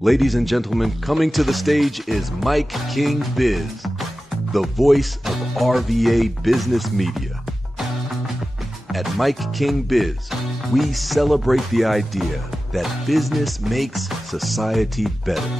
Ladies and gentlemen, coming to the stage is MIKEKINGBIZ, the voice of RVA business media. At MIKEKINGBIZ, we celebrate the idea that business makes society better.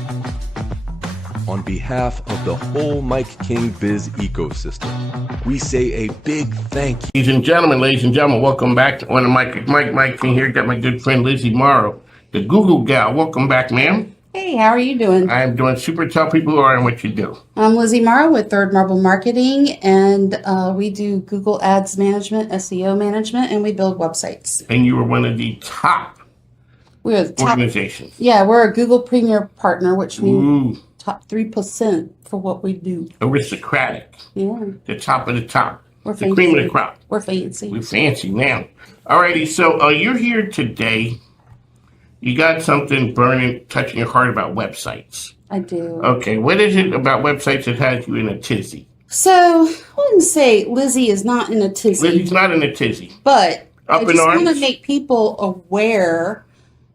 On behalf of the whole MIKEKINGBIZ ecosystem, we say a big thank you. Ladies and gentlemen, welcome back to Mike King here. Got my good friend Lizzie Morrow, the Google gal. Welcome back, ma'am. Hey, how are you doing? I'm doing super. Tell people who are and what you do. I'm Lizzie Morrow with Third Marble Marketing, and we do Google Ads management, SEO management, and we build websites. And you were one of the top organizations. Yeah, we're a Google Premier Partner, which means top 3% for what we do. Aristocratic. Yeah. The top of the top. We're the fancy. Cream of the crop. We're fancy. We're fancy now. Alrighty, so you're here today. You got something burning, touching your heart about websites. I do. Okay, what is it about websites that has you in a tizzy? So, I wouldn't say Lizzie is not in a tizzy. Lizzie's not in a tizzy. But I just want to make people aware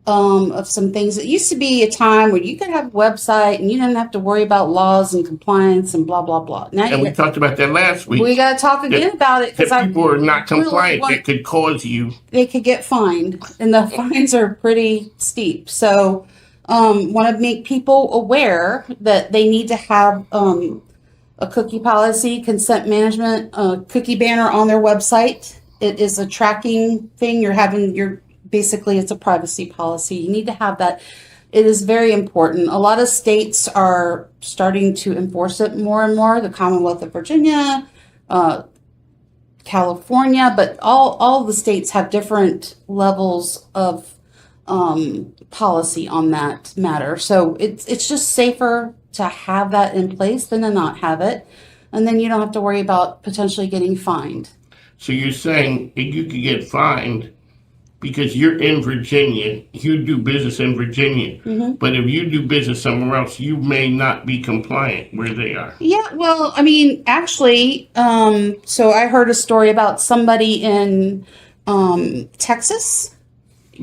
of some things. It used to be a time where you could have a website and you didn't have to worry about laws and compliance and blah, blah, blah. Now and we talked about that last week. We got to talk again about it. Because people are not compliant. It could cause you. They could get fined. And the fines are pretty steep. So want to make people aware that they need to have a cookie policy, consent management, cookie banner on their website. It is a tracking thing. Basically, it's a privacy policy. You need to have that. It is very important. A lot of states are starting to enforce it more and more. The Commonwealth of Virginia, California, but all the states have different levels of policy on that matter. So it's just safer to have that in place than to not have it. And then you don't have to worry about potentially getting fined. So you're saying you could get fined because you're in Virginia, you do business in Virginia, but if you do business somewhere else, you may not be compliant where they are. Yeah, well, I mean, actually, so I heard a story about somebody in Texas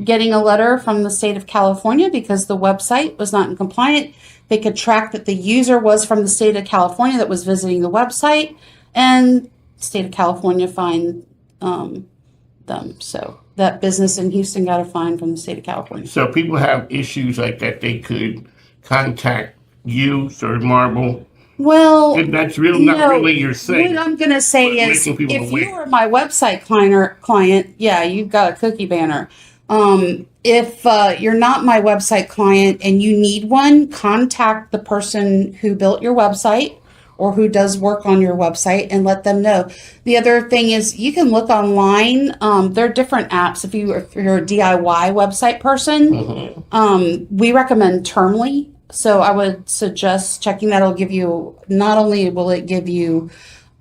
getting a letter from the state of California because the website was not in compliant. They could track that the user was from the state of California that was visiting the website, and the state of California fined them. So that business in Houston got a fine from the state of California. So people have issues like that. They could contact you, Third Marble. Well, that's really not really your thing. What I'm going to say is, if you are my website client, yeah, you've got a cookie banner. If you're not my website client and you need one, contact the person who built your website or who does work on your website and let them know. The other thing is you can look online. There are different apps. If you're a DIY website person, we recommend Termly. So I would suggest checking that. It'll give you, not only will it give you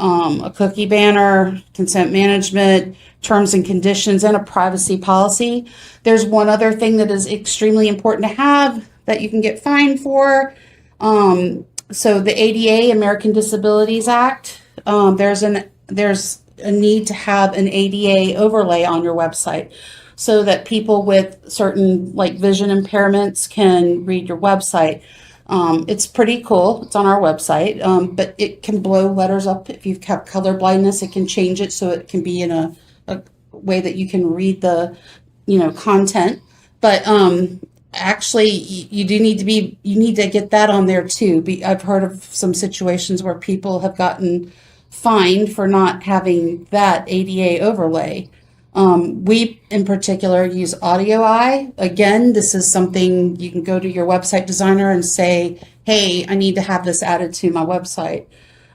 a cookie banner, consent management, terms and conditions, and a privacy policy. There's one other thing that is extremely important to have that you can get fined for. So the ADA, American Disabilities Act, there's a need to have an ADA overlay on your website so that people with certain vision impairments can read your website. It's pretty cool. It's on our website, but it can blow letters up. If you've got color blindness, it can change it so it can be in a way that you can read the, content. But actually, you need to get that on there too. I've heard of some situations where people have gotten fined for not having that ADA overlay. We, in particular, use AudioEye. Again, this is something you can go to your website designer and say, hey, I need to have this added to my website.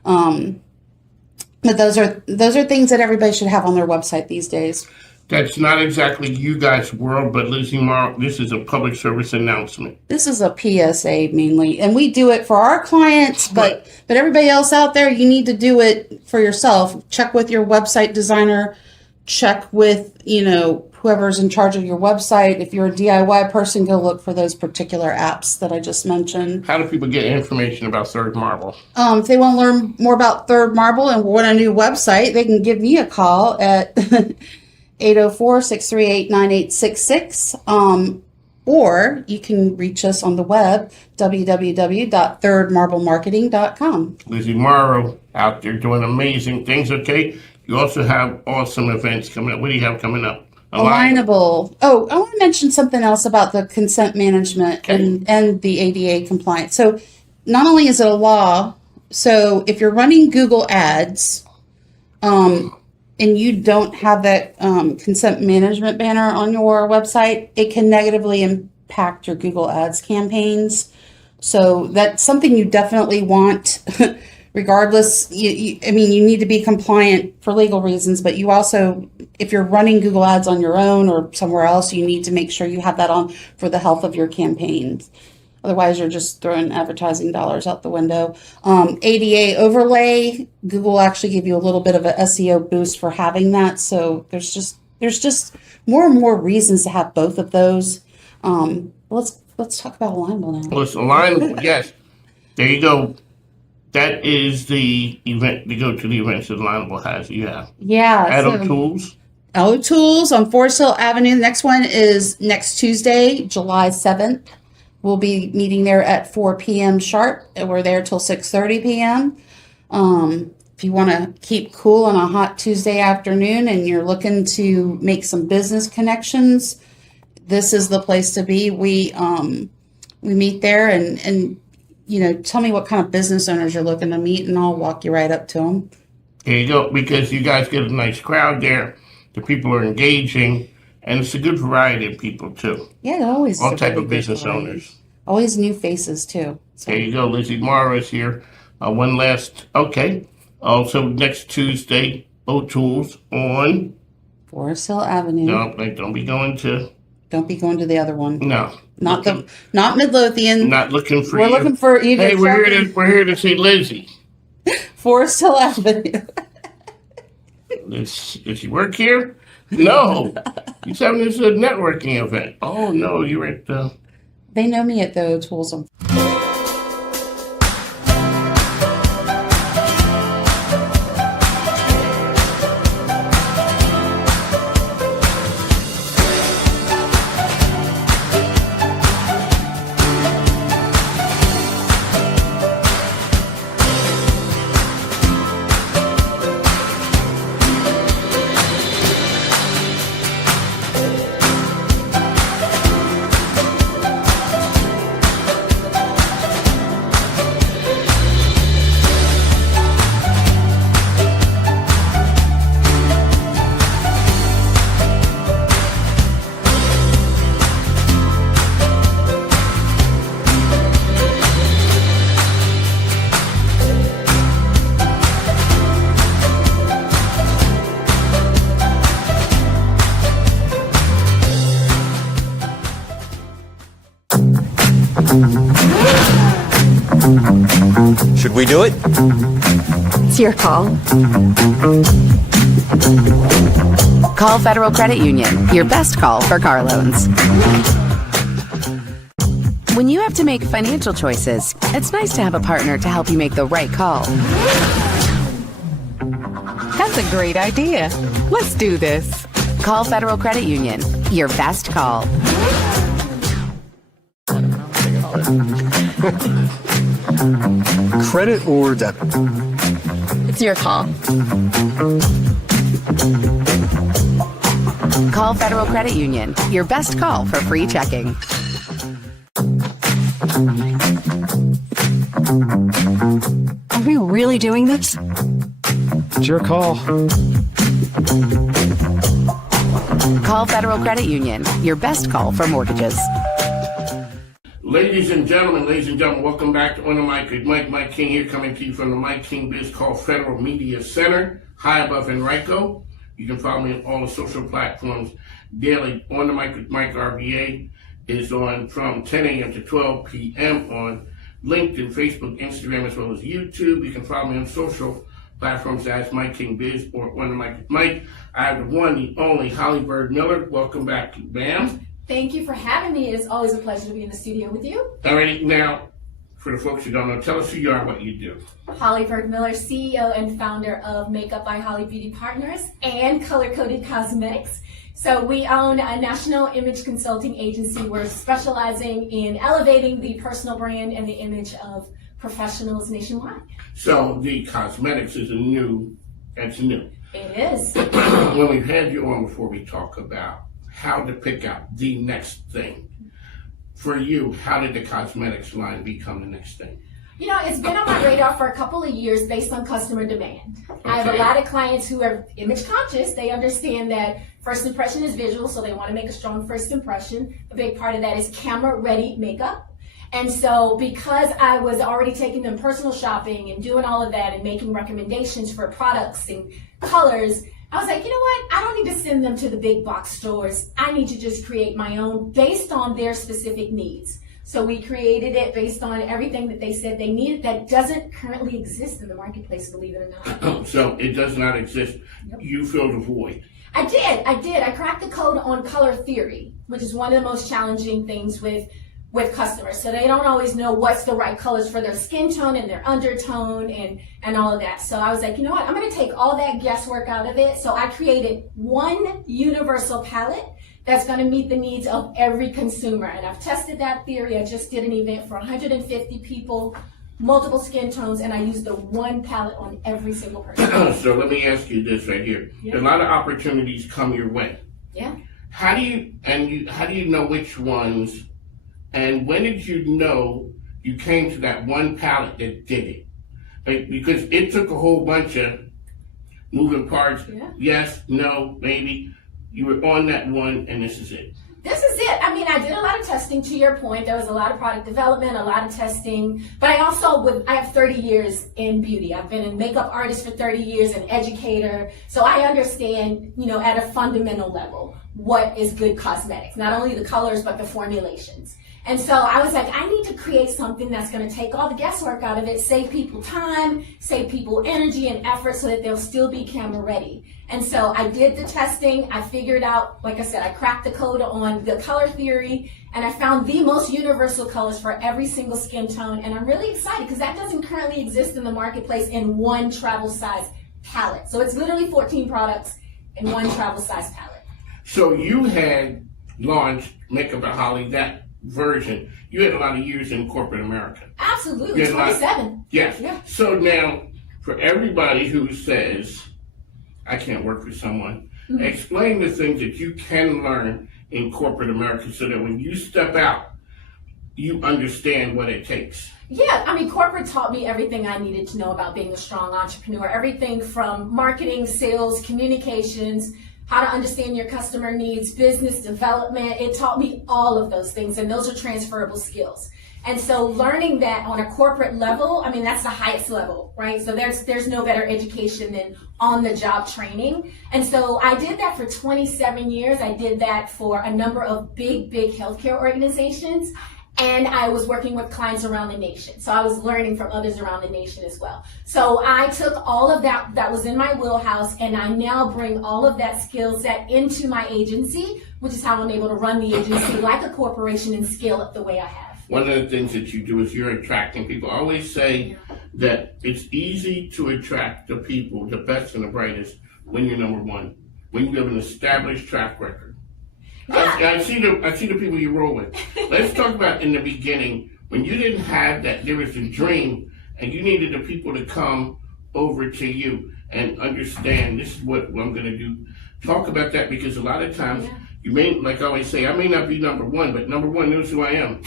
But those are things that everybody should have on their website these days. That's not exactly you guys' world, but Lizzie Morrow, this is a public service announcement. This is a PSA mainly, and we do it for our clients, but everybody else out there, you need to do it for yourself. Check with your website designer. Check with, whoever's in charge of your website. If you're a DIY person, go look for those particular apps that I just mentioned. How do people get information about Third Marble? If they want to learn more about Third Marble and want a new website, they can give me a call at 804-638-9866. Or you can reach us on the web, www.thirdmarblemarketing.com. Lizzie Morrow out there doing amazing things, okay? You also have awesome events coming up. What do you have coming up? Alignable. Oh, I want to mention something else about the consent management and the ADA compliance. So not only is it a law, so if you're running Google Ads, and you don't have that consent management banner on your website, it can negatively impact your Google Ads campaigns. So that's something you definitely want, regardless. You need to be compliant for legal reasons, but you also, if you're running Google Ads on your own or somewhere else, you need to make sure you have that on for the health of your campaigns. Otherwise, you're just throwing advertising dollars out the window. ADA overlay, Google will actually give you a little bit of an SEO boost for having that. So there's just more and more reasons to have both of those. Let's talk about Alignable now. Well, it's Alignable, yes. There you go. That is the event to go to the events that Alignable has. Yeah. Adult Tools. Adult Tools on Forest Hill Avenue. The next one is next Tuesday, July 7th. We'll be meeting there at 4 p.m. sharp, and we're there till 6:30 p.m. If you want to keep cool on a hot Tuesday afternoon and you're looking to make some business connections, this is the place to be. We meet there, and tell me what kind of business owners you're looking to meet, and I'll walk you right up to them. There you go, because you guys get a nice crowd there. The people are engaging. And it's a good variety of people, too. Yeah, always. All type of business owners. Always new faces, too. So. There you go. Lizzie Morrow is here. Okay. Also, next Tuesday, O'Toole's on... Forest Hill Avenue. No, don't be going to... Don't be going to the other one. No. Not Midlothian. Not looking for We're looking for you. Hey, we're here to see Lizzie. Forest Hill Avenue. Does she work here? No. He's having this networking event. Oh, no, you're at... They know me at the O'Toole's. Should we do it? It's your call. Call Federal Credit Union, your best call for car loans. When you have to make financial choices, it's nice to have a partner to help you make the right call. That's a great idea. Let's do this. Call Federal Credit Union, your best call. Credit or debit? It's your call. Call Federal Credit Union, your best call for free checking. Are we really doing this? It's your call. Call Federal Credit Union, your best call for mortgages. Ladies and gentlemen, welcome back to On the Mic with Mike King here, coming to you from the MIKEKINGBIZ called Federal Media Center, high above Henrico. You can follow me on all the social platforms daily. On the Mic with Mike RVA is on from 10 a.m. to 12 p.m. on LinkedIn, Facebook, Instagram, as well as YouTube. You can follow me on social platforms as MIKEKINGBIZ or On the Mic with Mike. I have the one, the only, Byrd Miller. Welcome back, ma'am. Thank you for having me. It is always a pleasure to be in the studio with you. All right, now, for the folks who don't know, tell us who you are and what you do. Byrd Miller, CEO and founder of Makeup by Holly Beauty Partners and Color Coded Cosmetics. So we own a national image consulting agency. We're specializing in elevating the personal brand and the image of professionals nationwide. So the cosmetics is new. It is. When we've had you on before, we talk about how to pick out the next thing. For you, how did the cosmetics line become the next thing? You know, it's been on my radar for a couple of years based on customer demand. Okay. I have a lot of clients who are image conscious. They understand that first impression is visual, so they want to make a strong first impression. A big part of that is camera ready makeup. And so because I was already taking them personal shopping and doing all of that and making recommendations for products and colors, I was like, you know what? I don't need to send them to the big box stores. I need to just create my own based on their specific needs. So we created it based on everything that they said they needed that doesn't currently exist in the marketplace, believe it or not. So it does not exist. Yep. You filled a void. I did. I cracked the code on color theory, which is one of the most challenging things with customers. So they don't always know what's the right colors for their skin tone and their undertone and all of that. So I was like, you know what? I'm going to take all that guesswork out of it. So I created one universal palette that's going to meet the needs of every consumer. And I've tested that theory. I just did an event for 150 people, multiple skin tones, and I used the one palette on every single person. So let me ask you this right here. Yeah. A lot of opportunities come your way. Yeah. How do you know which ones, and when did you know you came to that one palette that did it? Like, because it took a whole bunch of moving parts. Yeah. Yes, no, maybe. You were on that one, and this is it. This is it. I mean, I did a lot of testing, to your point. There was a lot of product development, a lot of testing. But I have 30 years in beauty. I've been a makeup artist for 30 years, an educator. So I understand, at a fundamental level, what is good cosmetics. Not only the colors, but the formulations. And so I was like, I need to create something that's going to take all the guesswork out of it, save people time, save people energy and effort so that they'll still be camera ready. And so I did the testing. I figured out, like I said, I cracked the code on the color theory, and I found the most universal colors for every single skin tone. And I'm really excited because that doesn't currently exist in the marketplace in one travel size palette. So it's literally 14 products in one travel size palette. So you had launched Makeup at Holly, that version. You had a lot of years in corporate America. Absolutely, 27. Yes. Yeah. So now, for everybody who says, I can't work for someone, explain the things that you can learn in corporate America so that when you step out, you understand what it takes. Yeah, I mean, corporate taught me everything I needed to know about being a strong entrepreneur. Everything from marketing, sales, communications, how to understand your customer needs, business development. It taught me all of those things, and those are transferable skills. And so learning that on a corporate level, I mean, that's the highest level, right? So there's no better education than on-the-job training. And so I did that for 27 years. I did that for a number of big healthcare organizations. And I was working with clients around the nation. So I was learning from others around the nation as well. So I took all of that was in my wheelhouse, and I now bring all of that skill set into my agency, which is how I'm able to run the agency like a corporation and scale it the way I have. One of the things that you do is you're attracting people. I always say that it's easy to attract the people, the best and the brightest, when you're number one, when you have an established track record. Yeah. I see the people you roll with. Let's talk about in the beginning, when you didn't have that, there was a dream, and you needed the people to come over to you and understand this is what I'm going to do. Talk about that, because a lot of times you may, like I always say, I may not be number one, but number one knows who I am.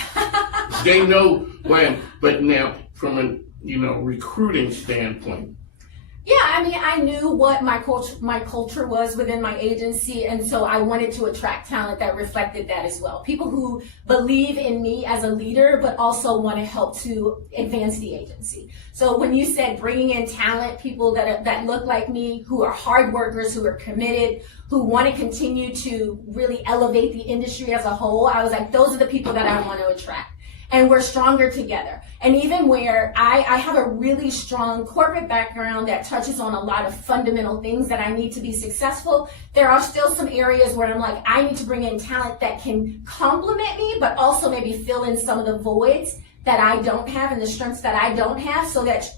They know who I am. But now, from a recruiting standpoint. Yeah, I mean, I knew what my culture was within my agency, and so I wanted to attract talent that reflected that as well. People who believe in me as a leader, but also want to help to advance the agency. So when you said bringing in talent, people that look like me, who are hard workers, who are committed, who want to continue to really elevate the industry as a whole, I was like, those are the people that I want to attract. And we're stronger together. And even where I have a really strong corporate background that touches on a lot of fundamental things that I need to be successful, there are still some areas where I'm like, I need to bring in talent that can complement me, but also maybe fill in some of the voids that I don't have and the strengths that I don't have, so that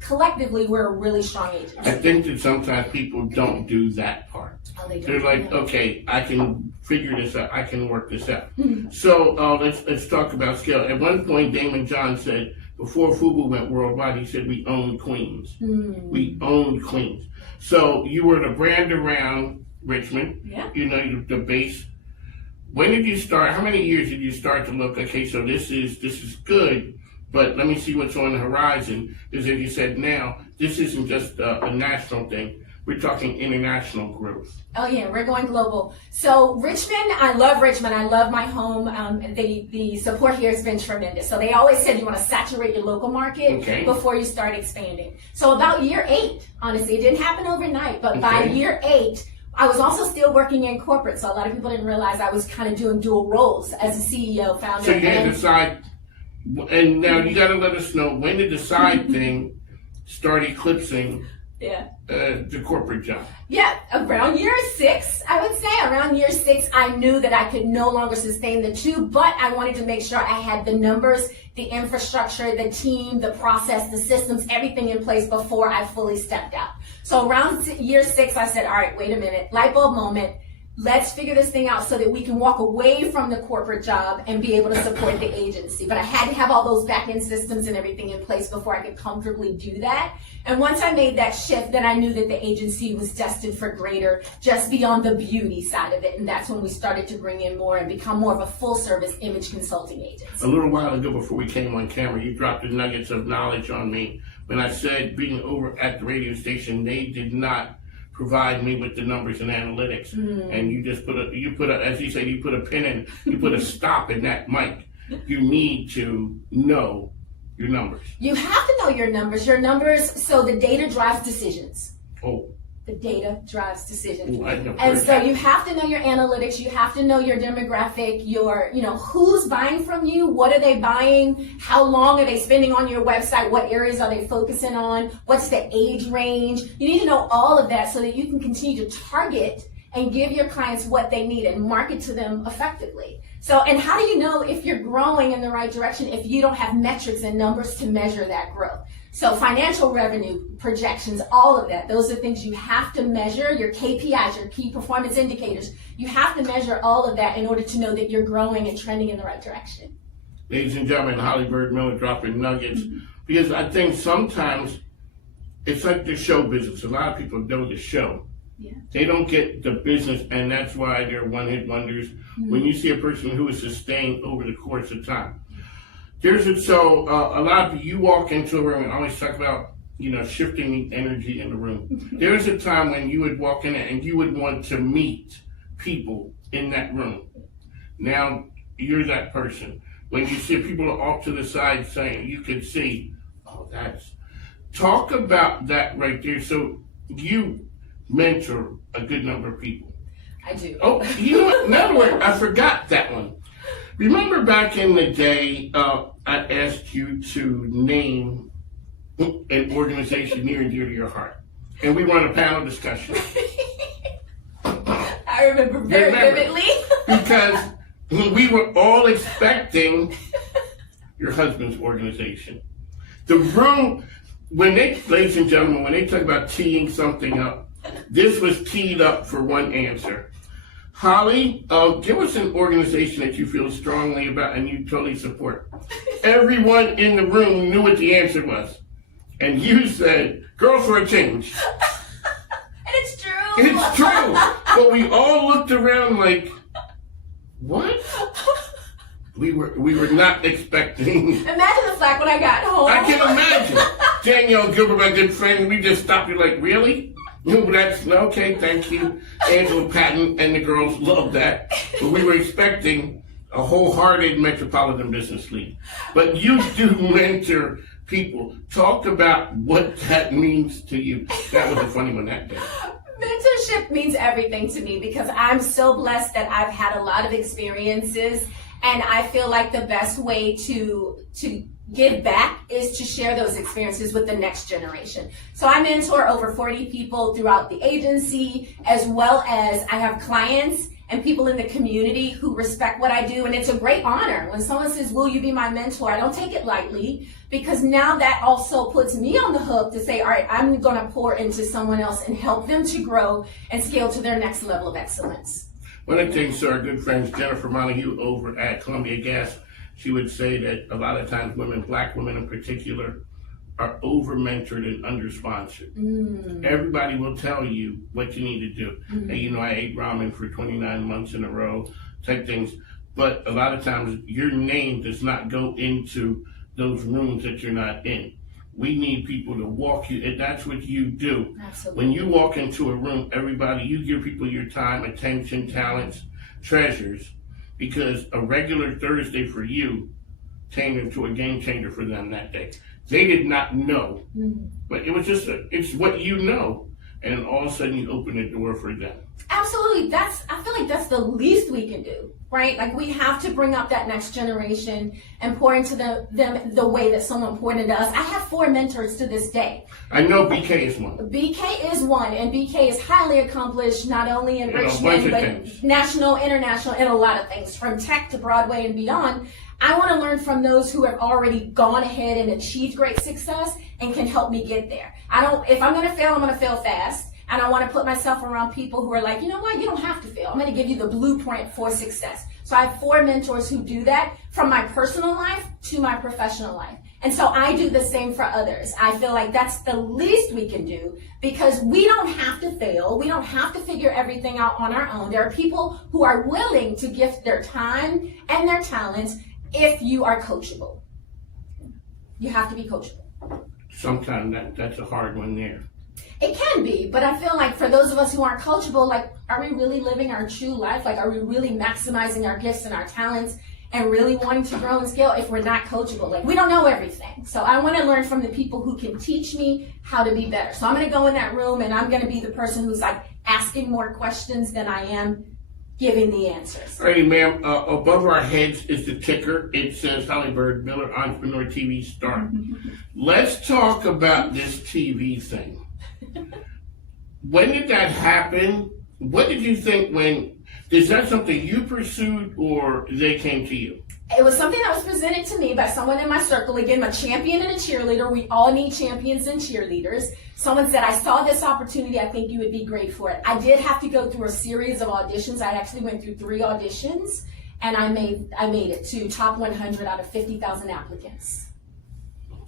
collectively we're a really strong agency. I think that sometimes people don't do that part. Oh, they don't. They're like, okay, I can figure this out. I can work this out. So let's talk about scale. At one point, Damon John said, before FUBU went worldwide, he said, we own Queens. We own Queens. So you were the brand around Richmond. Yeah. The base. When did you start? How many years did you start to look, okay, so this is good, but let me see what's on the horizon. Because as you said now, this isn't just a national thing. We're talking international growth. Oh yeah, we're going global. So Richmond, I love Richmond. I love my home. The support here has been tremendous. So they always said you want to saturate your local market before you start expanding. So about year 8, honestly, it didn't happen overnight, but by year 8, I was also still working in corporate. So a lot of people didn't realize I was kind of doing dual roles as a CEO, founder. So you had to decide, and now you got to let us know, when did the side thing start eclipsing the corporate job? Yeah, around year 6, I would say. Around year 6, I knew that I could no longer sustain the two, but I wanted to make sure I had the numbers, the infrastructure, the team, the process, the systems, everything in place before I fully stepped out. So around year 6, I said, all right, wait a minute, light bulb moment. Let's figure this thing out so that we can walk away from the corporate job and be able to support the agency. But I had to have all those back-end systems and everything in place before I could comfortably do that. And once I made that shift, then I knew that the agency was destined for greater, just beyond the beauty side of it. And that's when we started to bring in more and become more of a full-service image consulting agency. A little while ago, before we came on camera, you dropped the nuggets of knowledge on me when I said, being over at the radio station, they did not provide me with the numbers and analytics. And you just put a, as you say, you put a pin in, you put a stop in that, Mike. You need to know your numbers. You have to know your numbers. Your numbers, so the data drives decisions. Oh. The data drives decisions. Ooh, and so you have to know your analytics, you have to know your demographic, who's buying from you, what are they buying, how long are they spending on your website, what areas are they focusing on, what's the age range. You need to know all of that so that you can continue to target and give your clients what they need and market to them effectively. So, and how do you know if you're growing in the right direction if you don't have metrics and numbers to measure that growth? So financial revenue projections, all of that, those are things you have to measure, your KPIs, your key performance indicators. You have to measure all of that in order to know that you're growing and trending in the right direction. Ladies and gentlemen, Holly Byrd Miller dropping nuggets, because I think sometimes it's like the show business. A lot of people know the show. Yeah. They don't get the business, and that's why they're one-hit wonders. When you see a person who is sustained over the course of time. A lot of you walk into a room, and I always talk about, shifting the energy in the room. There's a time when you would walk in and you would want to meet people in that room. Now, you're that person. When you see people off to the side saying, you can see, talk about that right there. So you mentor a good number of people. I do. Oh, you know what? In other words, I forgot that one. Remember back in the day, I asked you to name an organization near and dear to your heart. And we were on a panel discussion. I remember very vividly. Because we were all expecting your husband's organization. The room, ladies and gentlemen, when they talk about teeing something up, this was teed up for one answer. Holly, give us an organization that you feel strongly about and you totally support. Everyone in the room knew what the answer was. And you said, Girls for a Change. And it's true. It's true. But we all looked around like, what? We were not expecting. Imagine the fact when I got home. I can imagine. Danielle Gilbert, my good friend, we just stopped you like, really? No, okay, thank you. Angela Patton and the girls loved that. But we were expecting a wholehearted Metropolitan Business League. But you do mentor people. Talk about what that means to you. That was a funny one that day. Mentorship means everything to me because I'm so blessed that I've had a lot of experiences, and I feel like the best way to give back is to share those experiences with the next generation. So I mentor over 40 people throughout the agency, as well as I have clients and people in the community who respect what I do. And it's a great honor when someone says, will you be my mentor? I don't take it lightly, because now that also puts me on the hook to say, all right, I'm going to pour into someone else and help them to grow and scale to their next level of excellence. One of the things, our good friends Jennifer Montague over at Columbia Gas, she would say that a lot of times women, black women in particular, are over-mentored and under-sponsored. Everybody will tell you what you need to do. Hey, you know, I ate ramen for 29 months in a row, type things. But a lot of times your name does not go into those rooms that you're not in. We need people to walk you, and that's what you do. Absolutely. When you walk into a room, everybody, you give people your time, attention, talents, treasures, because a regular Thursday for you turned into a game changer for them that day. They did not know, but it was just, it's what you know, and all of a sudden you open the door for them. Absolutely. I feel like that's the least we can do, right? Like, we have to bring up that next generation and pour into them the way that someone poured into us. I have 4 mentors to this day. I know BK is one. BK is one, and BK is highly accomplished, not only in Richmond, but national, international, and a lot of things, from tech to Broadway and beyond. I want to learn from those who have already gone ahead and achieved great success and can help me get there. If I'm going to fail, I'm going to fail fast. And I want to put myself around people who are like, you know what, you don't have to fail. I'm going to give you the blueprint for success. So I have 4 mentors who do that, from my personal life to my professional life. And so I do the same for others. I feel like that's the least we can do, because we don't have to fail. We don't have to figure everything out on our own. There are people who are willing to gift their time and their talents if you are coachable. You have to be coachable. Sometimes that's a hard one there. It can be, but I feel like for those of us who aren't coachable, like, are we really living our true life? Like, are we really maximizing our gifts and our talents and really wanting to grow and scale if we're not coachable? Like, we don't know everything. So I want to learn from the people who can teach me how to be better. So I'm going to go in that room and I'm going to be the person who's like asking more questions than I am giving the answers. All right, ma'am. Above our heads is the ticker. It says Holly Byrd, Miller Entrepreneur TV star. Let's talk about this TV thing. When did that happen? What did you think is that something you pursued or they came to you? It was something that was presented to me by someone in my circle. Again, a champion and a cheerleader. We all need champions and cheerleaders. Someone said, I saw this opportunity. I think you would be great for it. I did have to go through a series of auditions. I actually went through 3 auditions, and I made it to top 100 out of 50,000 applicants.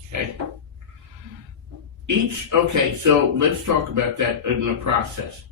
Okay. Okay, so let's talk about that in the process.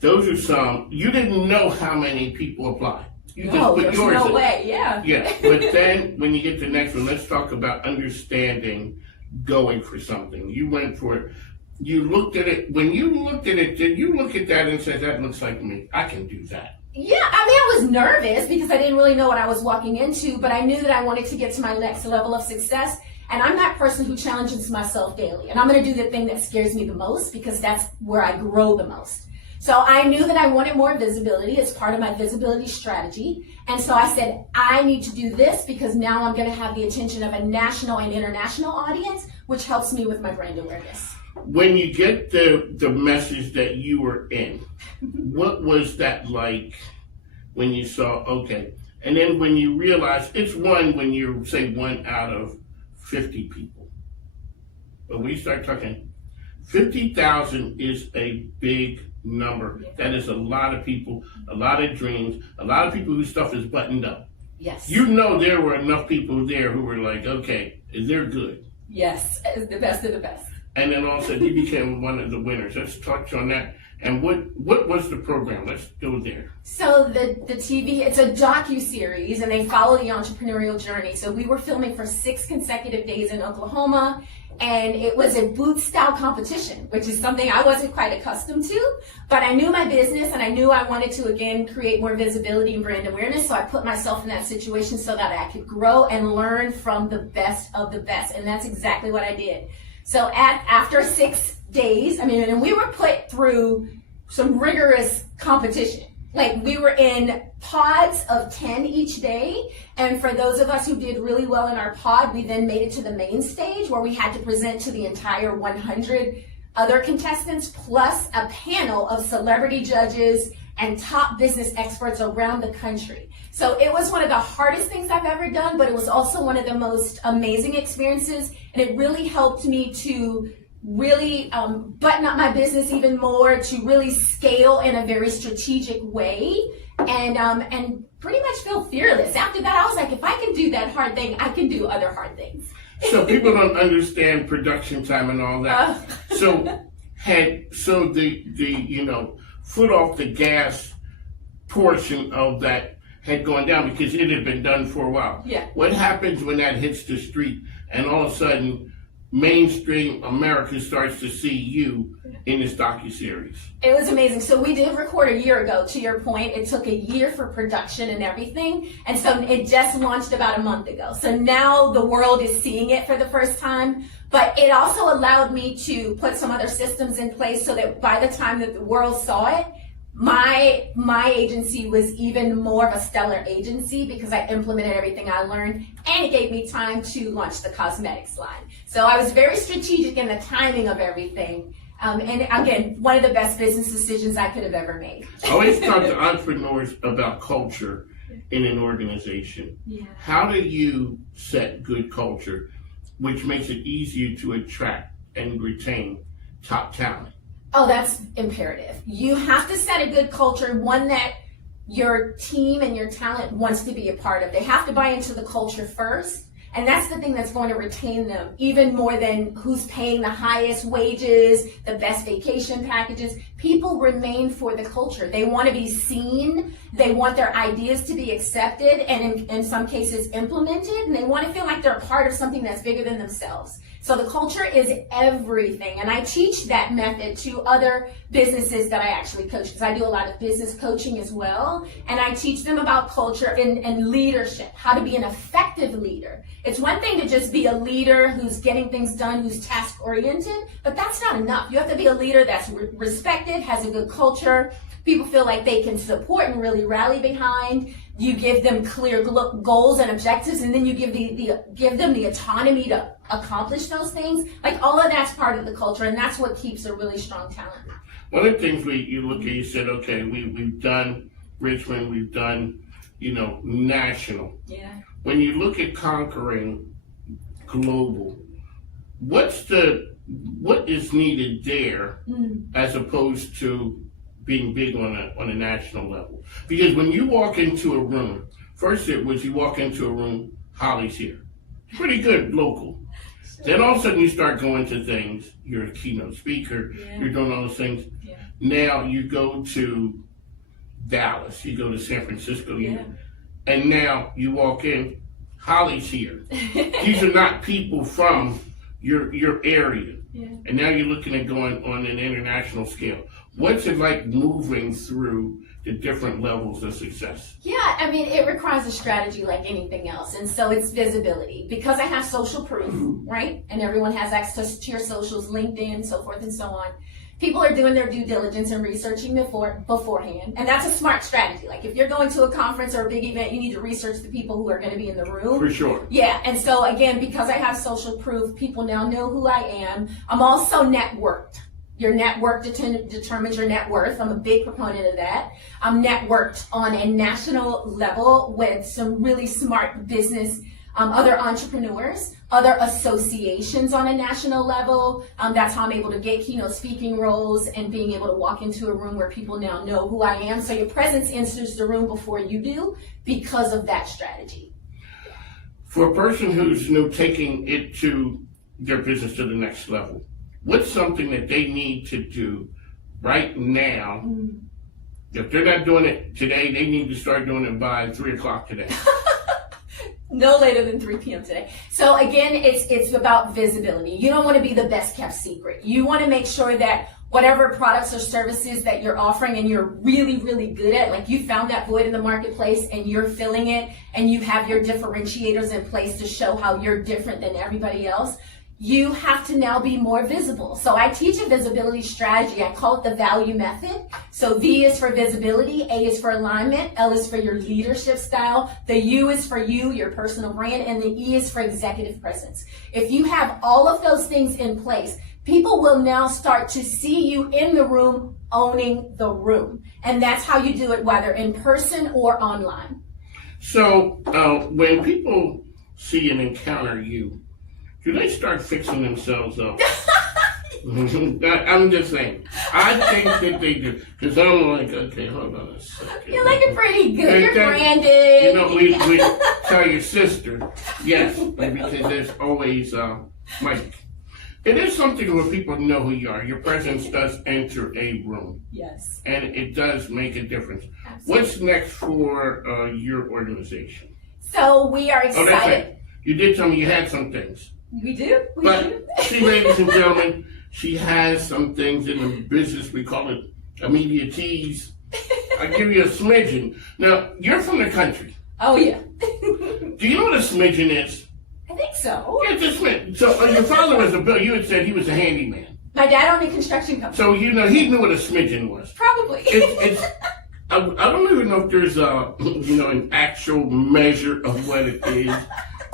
Those are some, you didn't know how many people applied. You just put there's yours no in. way, yeah. Yeah, but then when you get to the next one, let's talk about understanding going for something. You went for it. You looked at it. When you looked at it, did you look at that and say, that looks like me? I can do that. Yeah, I mean, I was nervous because I didn't really know what I was walking into, but I knew that I wanted to get to my next level of success. And I'm that person who challenges myself daily. And I'm going to do the thing that scares me the most, because that's where I grow the most. So I knew that I wanted more visibility as part of my visibility strategy. And so I said, I need to do this because now I'm going to have the attention of a national and international audience, which helps me with my brand awareness. When you get the message that you were in, what was that like when you saw, okay, and then when you realize it's when you say 1 out of 50 people. But we start talking, 50,000 is a big number. That is a lot of people, a lot of dreams, a lot of people whose stuff is buttoned up. Yes. You know there were enough people there who were like, okay, they're good. Yes, the best of the best. And then all of a sudden you became one of the winners. Let's touch on that. And what was the program? Let's go there. So the TV, it's a docu-series, and they follow the entrepreneurial journey. So we were filming for 6 consecutive days in Oklahoma, and it was a booth-style competition, which is something I wasn't quite accustomed to. But I knew my business, and I knew I wanted to, again, create more visibility and brand awareness. So I put myself in that situation so that I could grow and learn from the best of the best. And that's exactly what I did. So after 6 days, and we were put through some rigorous competition. Like, we were in pods of 10 each day. And for those of us who did really well in our pod, we then made it to the main stage where we had to present to the entire 100 other contestants, plus a panel of celebrity judges and top business experts around the country. So it was one of the hardest things I've ever done, but it was also one of the most amazing experiences. And it really helped me to really button up my business even more, to really scale in a very strategic way, and pretty much feel fearless. After that, I was like, if I can do that hard thing, I can do other hard things. So people don't understand production time and all that. So the foot off the gas portion of that had gone down because it had been done for a while. Yeah. What happens when that hits the street and all of a sudden mainstream America starts to see you in this docuseries? It was amazing. So we did record a year ago, to your point. It took a year for production and everything. And so it just launched about a month ago. So now the world is seeing it for the first time. But it also allowed me to put some other systems in place so that by the time that the world saw it, my agency was even more of a stellar agency because I implemented everything I learned, and it gave me time to launch the cosmetics line. So I was very strategic in the timing of everything. And again, one of the best business decisions I could have ever made. I always talk to entrepreneurs about culture in an organization. Yeah. How do you set good culture, which makes it easier to attract and retain top talent? Oh, that's imperative. You have to set a good culture, one that your team and your talent wants to be a part of. They have to buy into the culture first. And that's the thing that's going to retain them, even more than who's paying the highest wages, the best vacation packages. People remain for the culture. They want to be seen. They want their ideas to be accepted and in some cases implemented. And they want to feel like they're a part of something that's bigger than themselves. So the culture is everything. And I teach that method to other businesses that I actually coach, because I do a lot of business coaching as well. And I teach them about culture and leadership, how to be an effective leader. It's one thing to just be a leader who's getting things done, who's task oriented, but that's not enough. You have to be a leader that's respected, has a good culture. People feel like they can support and really rally behind. You give them clear goals and objectives, and then you give them the autonomy to accomplish those things. Like, all of that's part of the culture, and that's what keeps a really strong talent. One of the things you look at, you said, okay, we've done Richmond, we've done, national. Yeah. When you look at conquering global, what is needed there as opposed to being big on a national level? Because when you walk into a room, first it was you walk into a room, Holly's here. Pretty good local. Then all of a sudden you start going to things, you're a keynote speaker, you're doing all those things. Yeah. Now you go to Dallas, you go to San Francisco, and now you walk in, Holly's here. These are not people from your area. Yeah. And now you're looking at going on an international scale. What's it like moving through the different levels of success? Yeah, I mean, it requires a strategy like anything else. And so it's visibility. Because I have social proof, right? And everyone has access to your socials, LinkedIn, so forth and so on. People are doing their due diligence and researching beforehand. And that's a smart strategy. Like, if you're going to a conference or a big event, you need to research the people who are going to be in the room. For sure. Yeah, and so again, because I have social proof, people now know who I am. I'm also networked. Your network determines your net worth. I'm a big proponent of that. I'm networked on a national level with some really smart business, other entrepreneurs, other associations on a national level. That's how I'm able to get keynote speaking roles and being able to walk into a room where people now know who I am. So your presence enters the room before you do because of that strategy. For a person who's taking it to their business to the next level, what's something that they need to do right now? If they're not doing it today, they need to start doing it by 3 o'clock today. No later than 3 p.m. today. So again, it's about visibility. You don't want to be the best kept secret. You want to make sure that whatever products or services that you're offering and you're really, really good at, like you found that void in the marketplace and you're filling it and you have your differentiators in place to show how you're different than everybody else. you have to now be more visible. So I teach a visibility strategy. I call it the value method. So V is for visibility, A is for alignment, L is for your leadership style, the U is for you, your personal brand, and the E is for executive presence. If you have all of those things in place, people will now start to see you in the room, owning the room. And that's how you do it, whether in person or online. So when people see and encounter you, do they start fixing themselves up? I'm just saying. I think that they do. Because I'm like, okay, hold on a second. You're looking pretty good. You're branded. You know, we tell your sister, yes, because there's always, Mike. It is something where people know who you are. Your presence does enter a room. Yes. And it does make a difference. Absolutely. What's next for your organization? So we are Oh, that's excited. right. You did tell me you had some things. We do. We But do. see, ladies and gentlemen, she has some things in the business. We call it immediate tease. I give you a smidgen. Now, you're from the country. Oh, yeah. Do you know what a smidgen is? I think so. Yeah, it's a smidgen. So your father was a bill. You had said he was a handyman. My dad owned a construction company. So, you know, he knew what a smidgen was. Probably. It's I don't even know if there's an actual measure of what it is.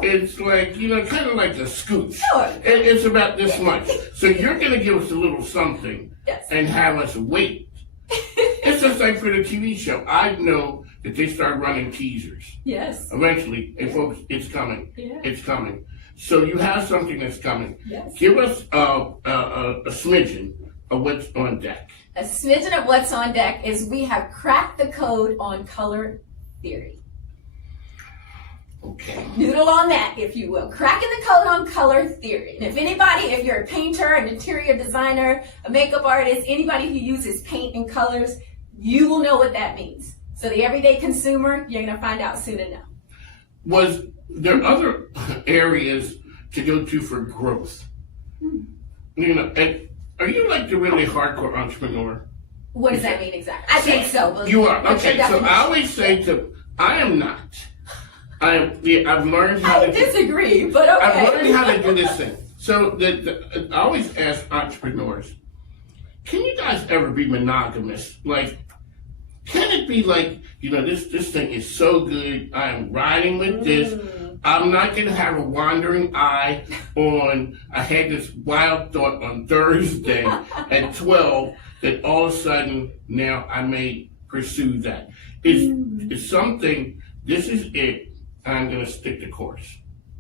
It's like, kind of like a scooch. Sure. It's about this much. So you're going to give us a little something Yes. and have us wait. It's just like for the TV show. I know that they start running teasers. Yes. Eventually, and folks, it's coming. Yeah. It's coming. So you have something that's coming. Yes. Give us a smidgen of what's on deck. A smidgen of what's on deck is we have cracked the code on color theory. Okay. Noodle on that, if you will. Cracking the code on color theory. And if you're a painter, an interior designer, a makeup artist, anybody who uses paint and colors, you will know what that means. So the everyday consumer, you're going to find out soon enough. Was there other areas to go to for growth? And are you like the really hardcore entrepreneur? What does that mean exactly? I think so. But You are. what's your Okay, so definition? I always say I am not. I've learned how I to disagree, but okay. I've learned how to do this thing. So I always ask entrepreneurs, can you guys ever be monogamous? Like, can it be like, this thing is so good, I'm riding with this, I'm not going to have a wandering eye I had this wild thought on Thursday at 12 that all of a sudden now I may pursue that. It's something, this is it, I'm going to stick the course.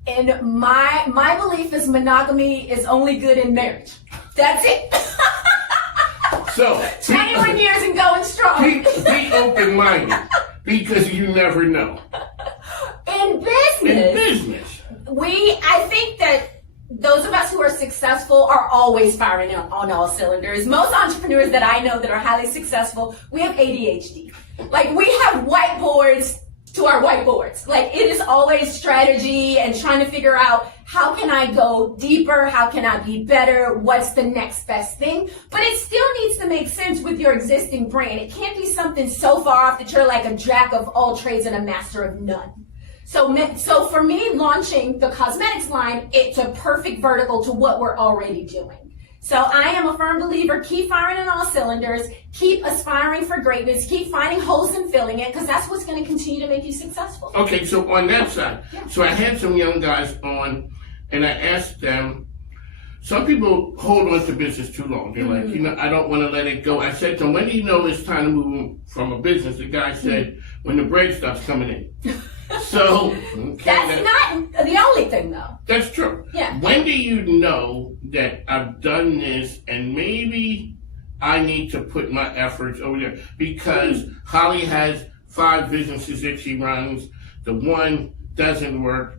And my belief is monogamy is only good in marriage. That's it. So 21 years and going strong. be open-minded because you never know. In business, I think that those of us who are successful are always firing on all cylinders. Most entrepreneurs that I know that are highly successful, we have ADHD. Like, we have whiteboards to our whiteboards. Like, it is always strategy and trying to figure out how can I go deeper? How can I be better? What's the next best thing? But it still needs to make sense with your existing brand. It can't be something so far off that you're like a jack of all trades and a master of none. So for me, launching the cosmetics line, it's a perfect vertical to what we're already doing. So I am a firm believer, keep firing on all cylinders, keep aspiring for greatness, keep finding holes and filling it, because that's what's going to continue to make you successful. Okay, so on that side, Yeah. so I had some young guys on, and I asked them, some people hold on to business too long. They're like, I don't want to let it go. I said to them, when do you know it's time to move from a business? The guy said, when the bread stops coming in. So, okay, That's not the only thing, though. That's true. Yeah. When do you know that I've done this and maybe I need to put my efforts over there? Because Holly has 5 businesses that she runs. The one doesn't work.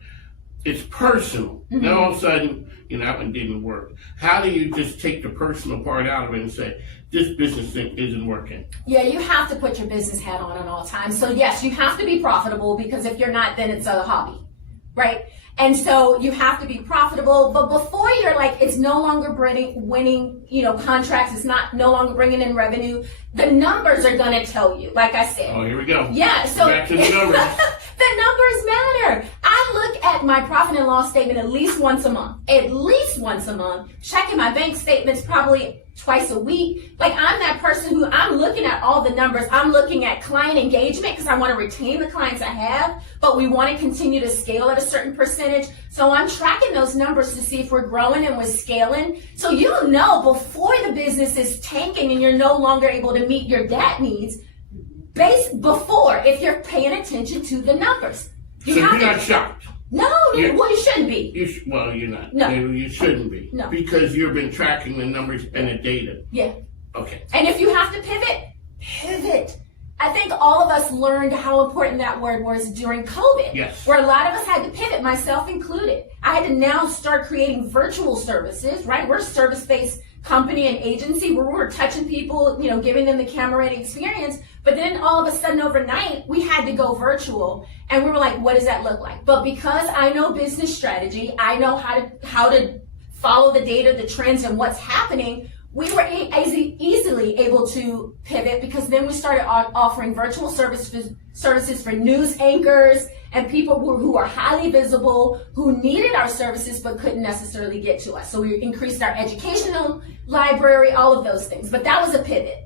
It's personal. Now all of a sudden, that one didn't work. How do you just take the personal part out of it and say, this business thing isn't working? Yeah, you have to put your business hat on at all times. So yes, you have to be profitable, because if you're not, then it's a hobby, right? And so you have to be profitable, but before you're like, it's no longer winning, contracts, it's no longer bringing in revenue, The numbers are going to tell you, like I said. Oh, here we go. Yeah, so back to the numbers. The numbers matter. I look at my profit and loss statement at least once a month. At least once a month. Checking my bank statements probably twice a week. Like, I'm that person who I'm looking at all the numbers. I'm looking at client engagement because I want to retain the clients I have, but we want to continue to scale at a certain percentage. So I'm tracking those numbers to see if we're growing and we're scaling. So you'll know before the business is tanking and you're no longer able to meet your debt needs, before, if you're paying attention to the numbers. So you're not shocked? No, well, you shouldn't be. Well, you're not. No. You shouldn't be. No. Because you've been tracking the numbers and the data. Yeah. Okay. And if you have to pivot. I think all of us learned how important that word was during COVID. Yes. Where a lot of us had to pivot, myself included. I had to now start creating virtual services, right? We're a service-based company and agency where we're touching people, giving them the camera-ready experience. But then all of a sudden overnight, we had to go virtual. And we were like, what does that look like? But because I know business strategy, I know how to follow the data, the trends, and what's happening, we were easily able to pivot because then we started offering virtual services for news anchors and people who are highly visible, who needed our services but couldn't necessarily get to us. So we increased our educational library, all of those things. But that was a pivot.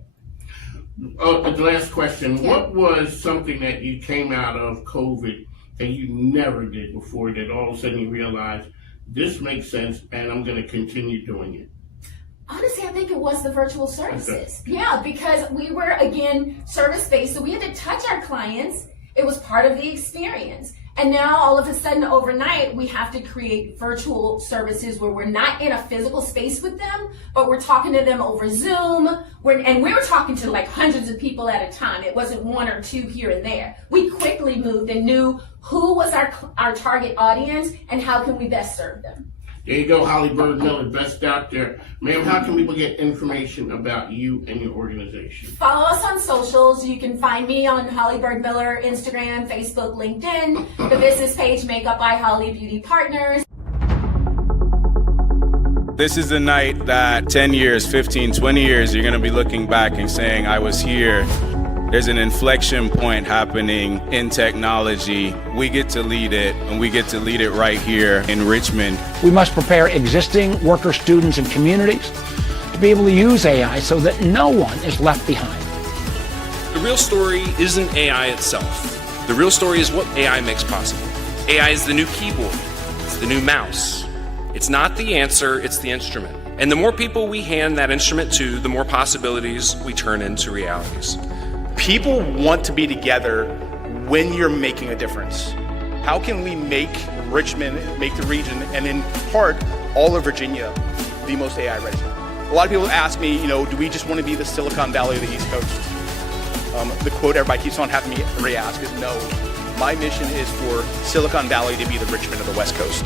Oh, the last question. Yeah. What was something that you came out of COVID that you never did before that all of a sudden you realized this makes sense and I'm going to continue doing it? Honestly, I think it was the virtual services. Okay. Yeah, because we were, again, service-based, so we had to touch our clients. It was part of the experience. And now, all of a sudden, overnight, we have to create virtual services where we're not in a physical space with them, but we're talking to them over Zoom. And we were talking to like hundreds of people at a time. It wasn't one or two here and there. We quickly moved and knew who was our target audience and how can we best serve them. There you go, Holly Byrd Miller, best out there. Ma'am, how can people get information about you and your organization? Follow us on socials. You can find me on Holly Byrd Miller, Instagram, Facebook, LinkedIn, the business page Makeup by Holly Beauty Partners. This is the night that 10 years, 15, 20 years, you're going to be looking back and saying, I was here. There's an inflection point happening in technology. We get to lead it, and we get to lead it right here in Richmond. We must prepare existing workers, students, and communities to be able to use AI so that no one is left behind. The real story isn't AI itself. The real story is what AI makes possible. AI is the new keyboard. It's the new mouse. It's not the answer, it's the instrument. And the more people we hand that instrument to, the more possibilities we turn into realities. People want to be together when you're making a difference. How can we make Richmond, make the region, and in part, all of Virginia, the most AI ready? A lot of people ask me, do we just want to be the Silicon Valley of the East Coast? The quote everybody keeps on having me re-ask is no. My mission is for Silicon Valley to be the Richmond of the West Coast.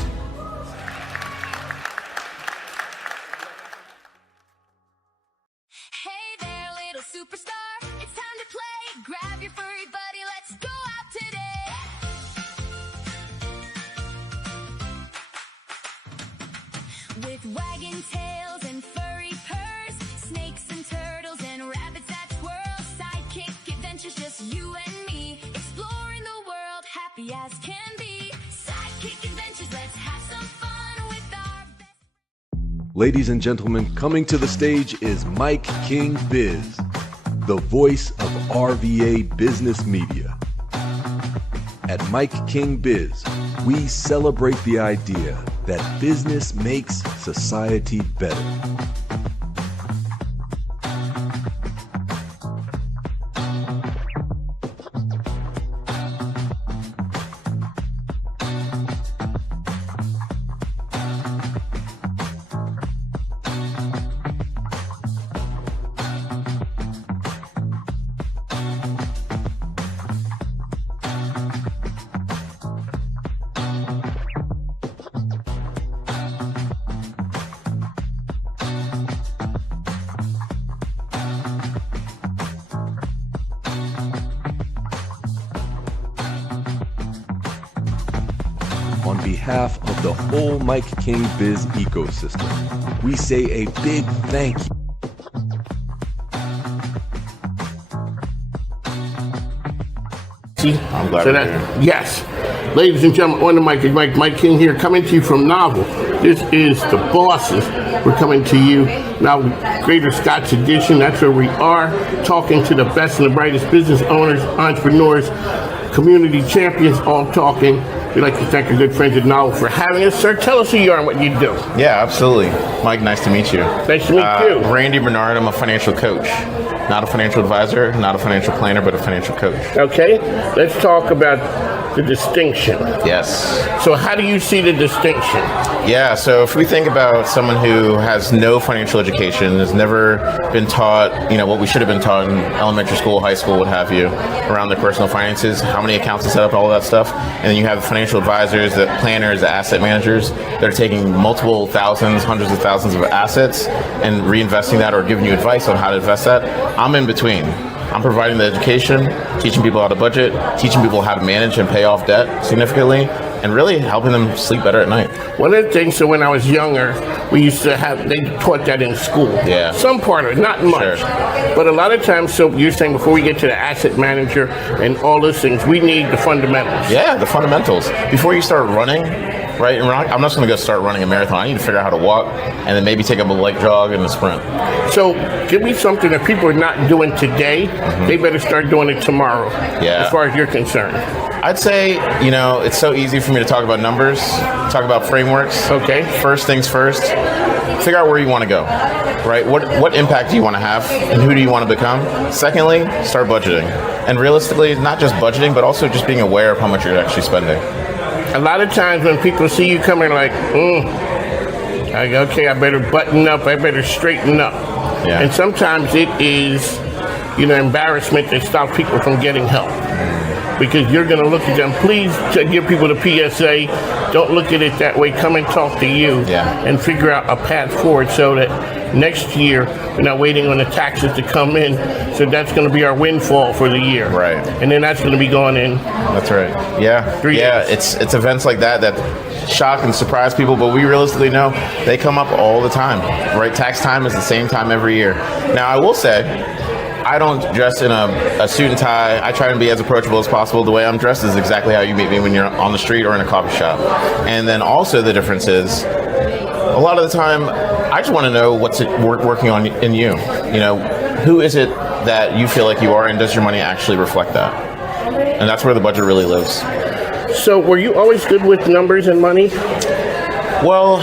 Wagging tails and furry purrs, snakes and turtles and rabbits that twirl, sidekick adventures, just you and me, exploring the world, happy as can be. Sidekick adventures, let's have some fun with our best. Ladies and gentlemen, coming to the stage is MIKEKINGBIZ, the voice of RVA business media. At MIKEKINGBIZ, we celebrate the idea that business makes society better. On behalf of the whole MIKEKINGBIZ ecosystem, we say a big thank you Lizzie. I'm glad we're here. Yes. Ladies and gentlemen, on the mic is Mike King here, coming to you from Novel. This is The Bosses. We're coming to you now, Greater Scots Edition. That's where we are, talking to the best and the brightest business owners, entrepreneurs, community champions, all talking. We'd like to thank our good friends at Novel for having us. Sir, tell us who you are and what you do. Yeah, absolutely. Mike, nice to meet you. Nice to meet you. Randy Bernard, I'm a financial coach. Not a financial advisor, not a financial planner, but a financial coach. Okay, let's talk about the distinction. Yes. So how do you see the distinction? Yeah, so if we think about someone who has no financial education, has never been taught, what we should have been taught in elementary school, high school, what have you, around their personal finances, how many accounts to set up, all that stuff. And then you have financial advisors, the planners, the asset managers that are taking multiple thousands, hundreds of thousands of assets and reinvesting that or giving you advice on how to invest that. I'm in between. I'm providing the education, teaching people how to budget, teaching people how to manage and pay off debt significantly, and really helping them sleep better at night. One of the things, so when I was younger, we used to they taught that in school. Yeah. Some part of it, not much. Sure. But a lot of times, so you're saying before we get to the asset manager and all those things, we need the fundamentals. Yeah, the fundamentals. Before you start running, right? And I'm not just going to go start running a marathon. I need to figure out how to walk and then maybe take up a light jog and a sprint. So give me something that people are not doing today. They better start doing it tomorrow. Yeah. As far as you're concerned. I'd say, it's so easy for me to talk about numbers, talk about frameworks. Okay. First things first, figure out where you want to go, right? What impact do you want to have and who do you want to become? Secondly, start budgeting. And realistically, not just budgeting, but also just being aware of how much you're actually spending. A lot of times when people see you coming like, okay, I better button up, I better straighten up. Yeah. And sometimes it is, embarrassment that stops people from getting help. Because you're going to look at them. Please give people the PSA. Don't look at it that way. Come and talk to you and figure out a path forward so that next year we're not waiting on the taxes to come in. So that's going to be our windfall for the year. Right. And then that's going to be going in. That's right. Yeah. 3 years. It's events like that shock and surprise people, but we realistically know they come up all the time. Right? Tax time is the same time every year. Now, I will say, I don't dress in a suit and tie. I try to be as approachable as possible. The way I'm dressed is exactly how you meet me when you're on the street or in a coffee shop. And then also the difference is, a lot of the time, I just want to know what's working on in you. Who is it that you feel like you are, and does your money actually reflect that? And that's where the budget really lives. So were you always good with numbers and money? Well,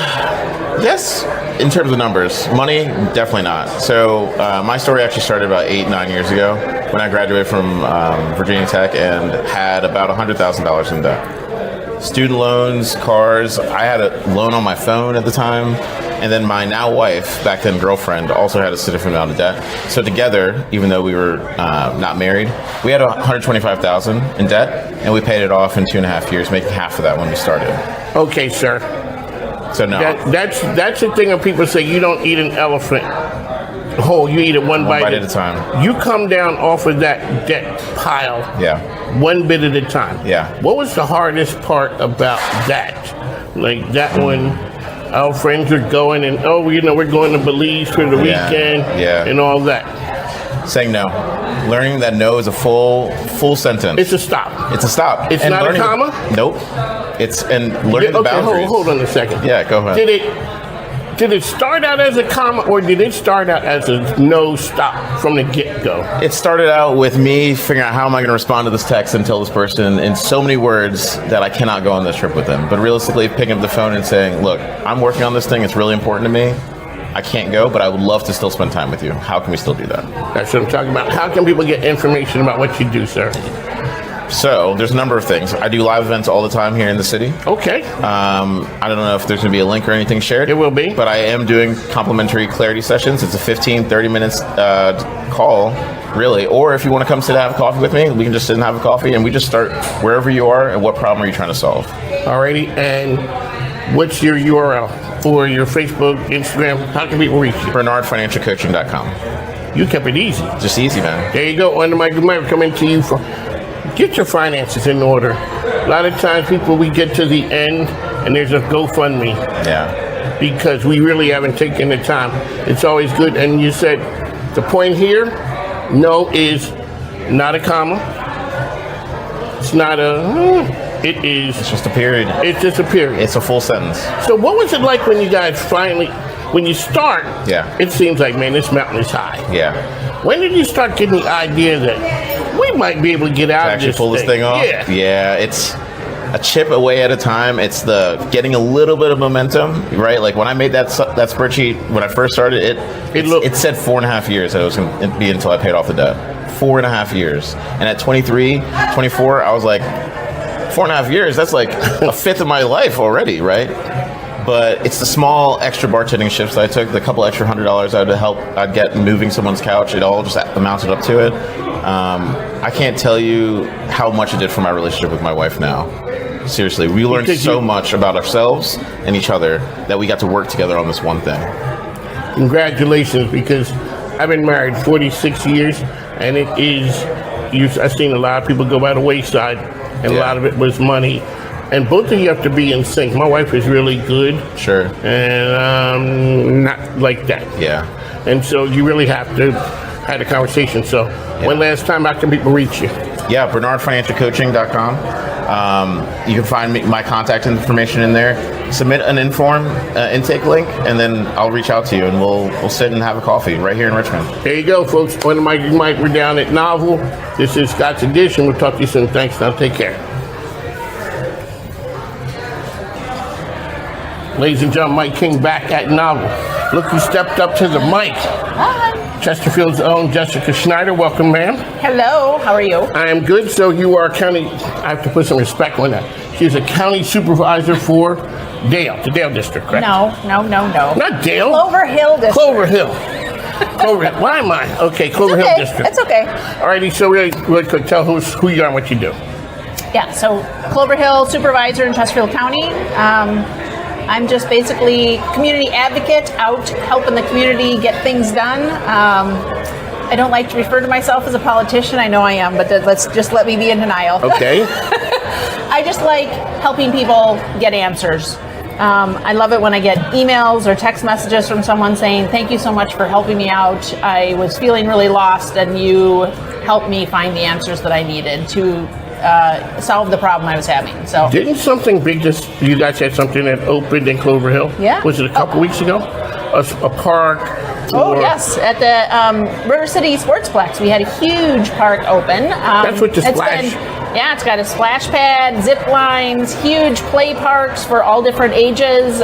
yes. In terms of numbers, money, definitely not. So my story actually started about 8-9 years ago when I graduated from Virginia Tech and had about $100,000 in debt. Student loans, cars. I had a loan on my phone at the time. And then my now wife, back then girlfriend, also had a significant amount of debt. So together, even though we were not married, we had $125,000 in debt, and we paid it off in 2.5 years, making half of that when we started. Okay, sir. So no. That's the thing when people say you don't eat an elephant whole, you eat it one bite at a time. You come down off of that debt pile one bit at a time. Yeah. What was the hardest part about that? Like that when our friends were going and, we're going to Belize for the weekend and all that. Saying no. Learning that no is a full sentence. It's a stop. It's a stop. It's not a comma? Nope. And learning the boundaries. Hold on a second. Yeah, go ahead. Did it start out as a comma, or did it start out as a no stop from the get-go? It started out with me figuring out how am I going to respond to this text and tell this person in so many words that I cannot go on this trip with them. But realistically, picking up the phone and saying, look, I'm working on this thing. It's really important to me. I can't go, but I would love to still spend time with you. How can we still do that? That's what I'm talking about. How can people get information about what you do, sir? So there's a number of things. I do live events all the time here in the city. Okay. I don't know if there's going to be a link or anything shared. It will be. But I am doing complimentary clarity sessions. It's a 15-30 minutes call, really. Or if you want to come sit and have a coffee with me, we can just sit and have a coffee, and we just start wherever you are and what problem are you trying to solve. Alrighty. And what's your URL for your Facebook, Instagram? How can people reach you? BernardFinancialCoaching.com. You kept it easy. Just easy, man. There you go. On the mic, coming to you for get your finances in order. A lot of times we get to the end and there's a GoFundMe. Yeah. Because we really haven't taken the time. It's always good. And you said the point here, no is not a comma. It's not it is. It's just a period. It's just a period. It's a full sentence. So what was it like when you guys finally, when you start? Yeah. It seems like, man, this mountain is high. Yeah. When did you start getting the idea that we might be able to get out of this pull this thing off? Yeah. Yeah, it's a chip away at a time. It's the getting a little bit of momentum, right? Like when I made that spreadsheet, when I first started, it said 4.5 years that it was going to be until I paid off the debt. 4.5 years. And at 23, 24, I was like, 4.5 years, that's like a fifth of my life already, right? But it's the small extra bartending shifts that I took, the couple extra $100 I'd get moving someone's couch, it all just amounted up to it. I can't tell you how much it did for my relationship with my wife now. Seriously, we learned so much about ourselves and each other that we got to work together on this one thing. Congratulations, because I've been married 46 years, and it is, I've seen a lot of people go by the wayside, and a lot of it was money. And both of you have to be in sync. My wife is really good. Sure. And I'm not like that. Yeah. And so you really have to have a conversation. So when last time, how can people reach you? Yeah, BernardFinancialCoaching.com. You can find my contact information in there. Submit an intake link, and then I'll reach out to you, and we'll sit and have a coffee right here in Richmond. There you go, folks. One of Mike, we're down at Novel. This is Scott's Edition. We'll talk to you soon. Thanks. Now, take care. Ladies and gentlemen, Mike King back at Novel. Look who stepped up to the mic. Hi. Chesterfield's own Jessica Schneider. Welcome, ma'am. Hello. How are you? I am good. So you are county, I have to put some respect on that. She's a county supervisor for Dale, the Dale District, correct? No. Not Dale. Clover Hill District. Clover Hill. Why am I? Okay, Clover Hill District. It's okay. Alrighty, so really quick, tell who you are and what you do. Yeah, so Clover Hill supervisor in Chesterfield County. I'm just basically community advocate, out helping the community get things done. I don't like to refer to myself as a politician. I know I am, but let me be in denial. Okay. I just like helping people get answers. I love it when I get emails or text messages from someone saying, thank you so much for helping me out. I was feeling really lost, and you helped me find the answers that I needed to solve the problem I was having. So didn't something big you guys had something that opened in Clover Hill? Yeah. Was it a couple weeks ago? A park? Oh yes, at the River City Sportsplex, we had a huge park open. That's what the splash. It's got a splash pad, zip lines, huge play parks for all different ages,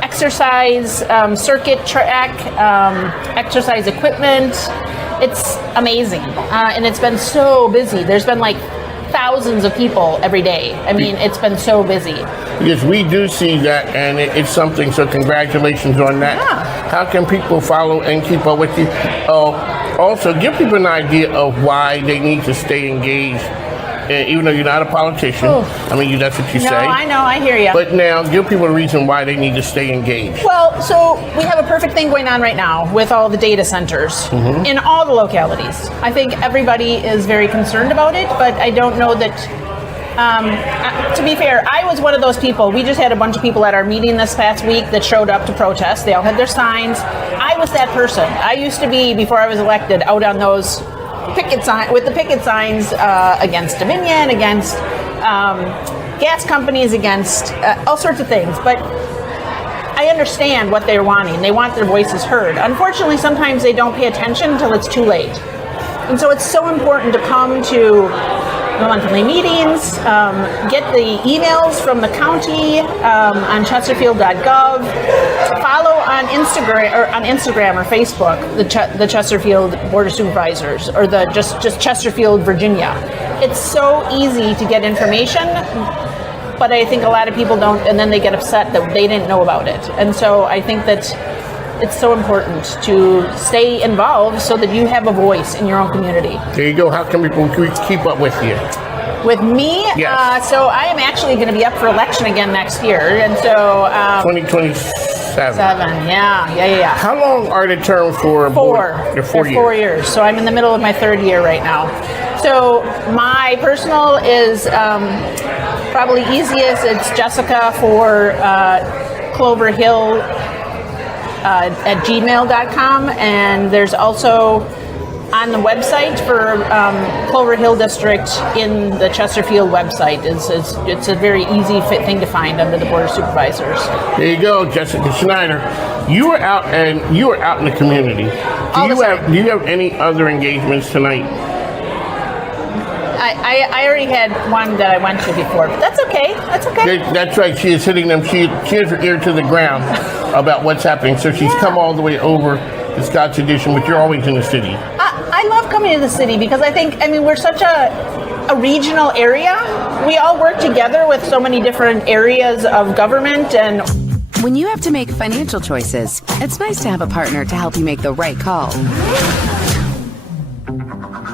exercise circuit track, exercise equipment. It's amazing, and it's been so busy. There's been like thousands of people every day. I mean, it's been so busy. Because we do see that, and it's something, so congratulations on that. Yeah. How can people follow and keep up with you? Also, give people an idea of why they need to stay engaged. Even though you're not a politician, I mean, that's what you say. No, I know, I hear you. But now, give people a reason why they need to stay engaged. Well, so we have a perfect thing going on right now with all the data centers in all the localities. I think everybody is very concerned about it, but I don't know that, to be fair, I was one of those people. We just had a bunch of people at our meeting this past week that showed up to protest. They all had their signs. I was that person. I used to be, before I was elected, out on those picket signs against Dominion, against gas companies, against all sorts of things. But I understand what they're wanting. They want their voices heard. Unfortunately, sometimes they don't pay attention until it's too late. And so it's so important to come to the monthly meetings, get the emails from the county on chesterfield.gov, follow on Instagram or Facebook the Chesterfield Board of Supervisors, or the just Chesterfield, Virginia. It's so easy to get information, but I think a lot of people don't, and then they get upset that they didn't know about it. And so I think that it's so important to stay involved so that you have a voice in your own community. There you go. How can people keep up with you? With me? Yes. So I am actually going to be up for election again next year. And so 2027. Yeah. How long are the terms for? They're 4 years. So I'm in the middle of my third year right now. So my personal is probably easiest. It's Jessica for Clover Hill at gmail.com, and there's also on the website for Clover Hill District in the Chesterfield website. It's a very easy fit thing to find under the Board of Supervisors. There you go, Jessica Schneider. You were out in the community. Do you have any other engagements tonight? I already had one that I went to before, but that's okay. That's okay. That's right. She is hitting them. She has her ear to the ground about what's happening. So she's come all the way over to Scott's Edition, but you're always in the city. I love coming to the city because I mean, we're such a regional area. We all work together with so many different areas of government. And when you have to make financial choices, it's nice to have a partner to help you make the right call.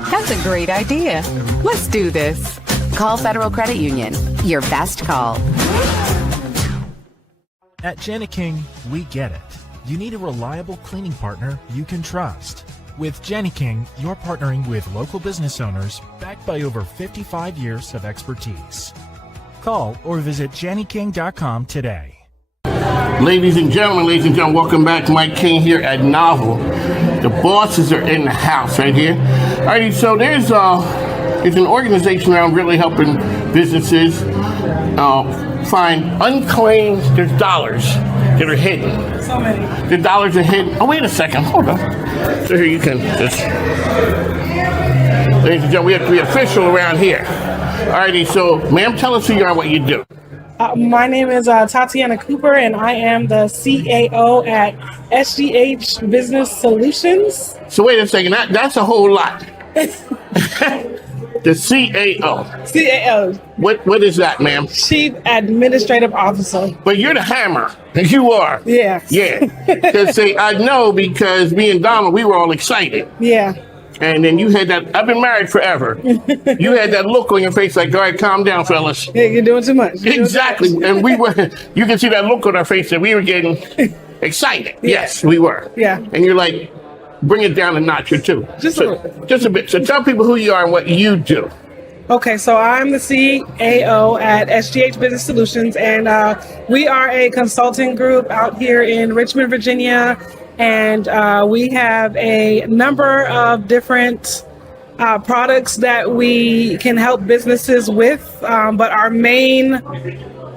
That's a great idea. Let's do this. Call Federal Credit Union. Your best call. At Jenny King, we get it. You need a reliable cleaning partner you can trust. With Jenny King, you're partnering with local business owners backed by over 55 years of expertise. Call or visit jennyking.com today. Ladies and gentlemen, welcome back. Mike King here at Novel. The bosses are in the house right here. Alrighty, so there's an organization around really helping businesses find unclaimed. There's dollars that are hidden. So many. The dollars are hidden. Oh, wait a second. Hold on. So here you can just. Ladies and gentlemen, we have to be official around here. Alrighty, so ma'am, tell us who you are and what you do. My name is Tatiana Cooper, and I am the CAO at SGH Business Solutions. So wait a second, that's a whole lot. The CAO. CAO. What is that, ma'am? Chief Administrative Officer. But you're the hammer. You are. Yeah. Yeah. Because I know because me and Donald, we were all excited. Yeah. And then you had that, I've been married forever. You had that look on your face like, all right, calm down, fellas. Yeah, you're doing too much. Exactly. And we were, you can see that look on our face that we were getting excited. Yeah. Yes, we were. Yeah. And you're like, bring it down a notch or two. Just a bit. So tell people who you are and what you do. Okay, so I'm the CAO at SGH Business Solutions, and we are a consulting group out here in Richmond, Virginia. And we have a number of different products that we can help businesses with. But our main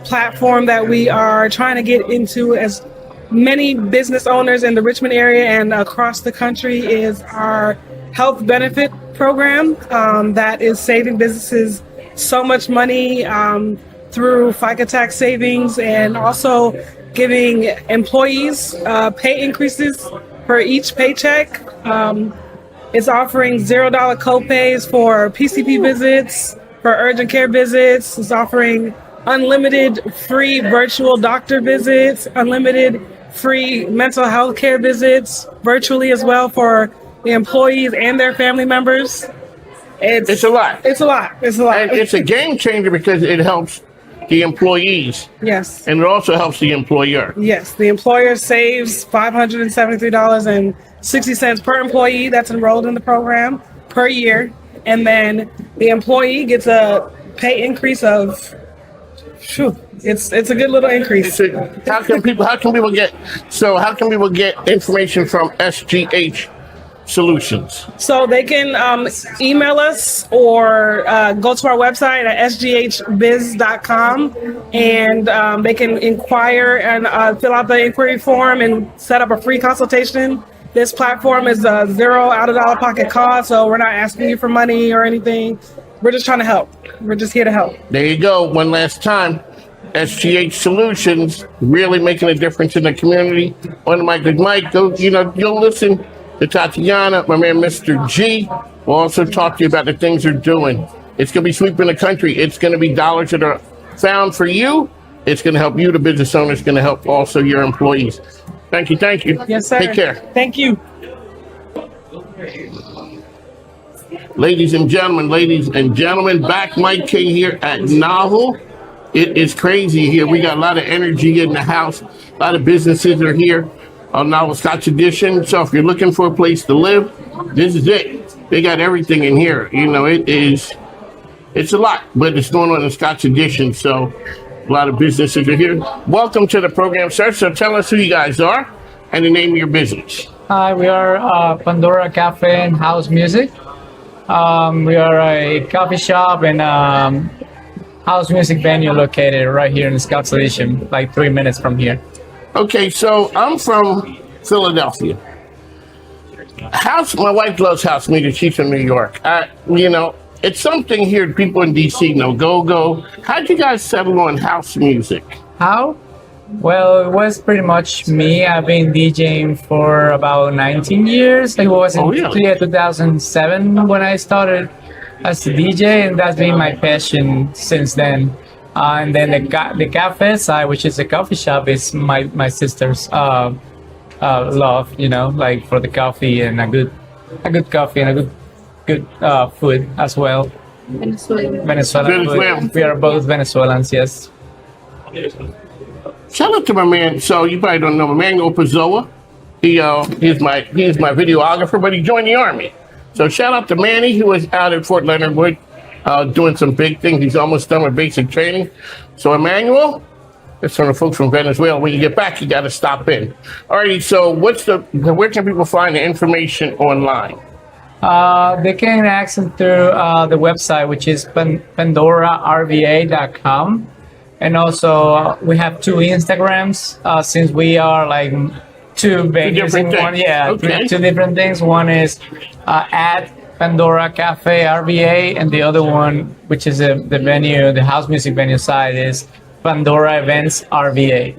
platform that we are trying to get into as many business owners in the Richmond area and across the country is our health benefit program that is saving businesses so much money through FICA tax savings, and also giving employees pay increases for each paycheck. It's offering $0 copays for PCP visits, for urgent care visits. It's offering unlimited free virtual doctor visits, unlimited free mental health care visits virtually as well for the employees and their family members. It's a lot. It's a lot. It's a lot. And it's a game changer because it helps the employees. Yes. And it also helps the employer. Yes. The employer saves $573.60 per employee that's enrolled in the program per year. And then the employee gets a pay increase of, it's a good little increase. How can people get information from SGH Solutions? So they can email us or go to our website at sghbiz.com, and they can inquire and fill out the inquiry form and set up a free consultation. This platform is a $0 out-of-pocket cost, so we're not asking you for money or anything. We're just trying to help. We're just here to help. There you go. One last time. SGH Solutions, really making a difference in the community. On the mic with Mike, you'll listen to Tatiana, my man, Mr. G. We'll also talk to you about the things they're doing. It's going to be sweeping the country. It's going to be dollars that are found for you. It's going to help you, the business owner. It's going to help also your employees. Thank you. Thank you. Yes, sir. Take care. Thank you. Ladies and gentlemen, back Mike King here at Novel. It is crazy here. We got a lot of energy in the house. A lot of businesses are here on Novel Scotch Edition. So if you're looking for a place to live, this is it. They got everything in here. It's a lot, but it's going on in Scotch Edition. So a lot of businesses are here. Welcome to the program, sir. So tell us who you guys are and the name of your business. Hi, we are Pandora Cafe and House Music. We are a coffee shop and house music venue located right here in Scotts Edition, like 3 minutes from here. Okay, so I'm from Philadelphia. My wife loves house music. She's from New York. It's something here people in DC know. Go. How'd you guys settle on house music? How? Well, it was pretty much me. I've been DJing for about 19 years. It was in 2007 when I started as a DJ, and that's been my passion since then. And then the cafe side, which is a coffee shop, is my sister's love, like for the coffee and a good coffee and a good food as well. Venezuelan food. We are both Venezuelans, yes. Shout out to my man. So you probably don't know Emmanuel Pizzola. He's my videographer, but he joined the army. So shout out to Manny, who is out at Fort Leonard Wood, doing some big things. He's almost done with basic training. So Emmanuel, it's from the folks from Venezuela. When you get back, you got to stop in. Alrighty. So where can people find the information online? They can access through the website, which is pandorarva.com. And also, we have 2 Instagrams, since we are like 2 venues in one. Yeah, okay. 2 different things. One is at Pandora Cafe RVA, and the other one, which is the venue, the house music venue side, is Pandora Events RVA.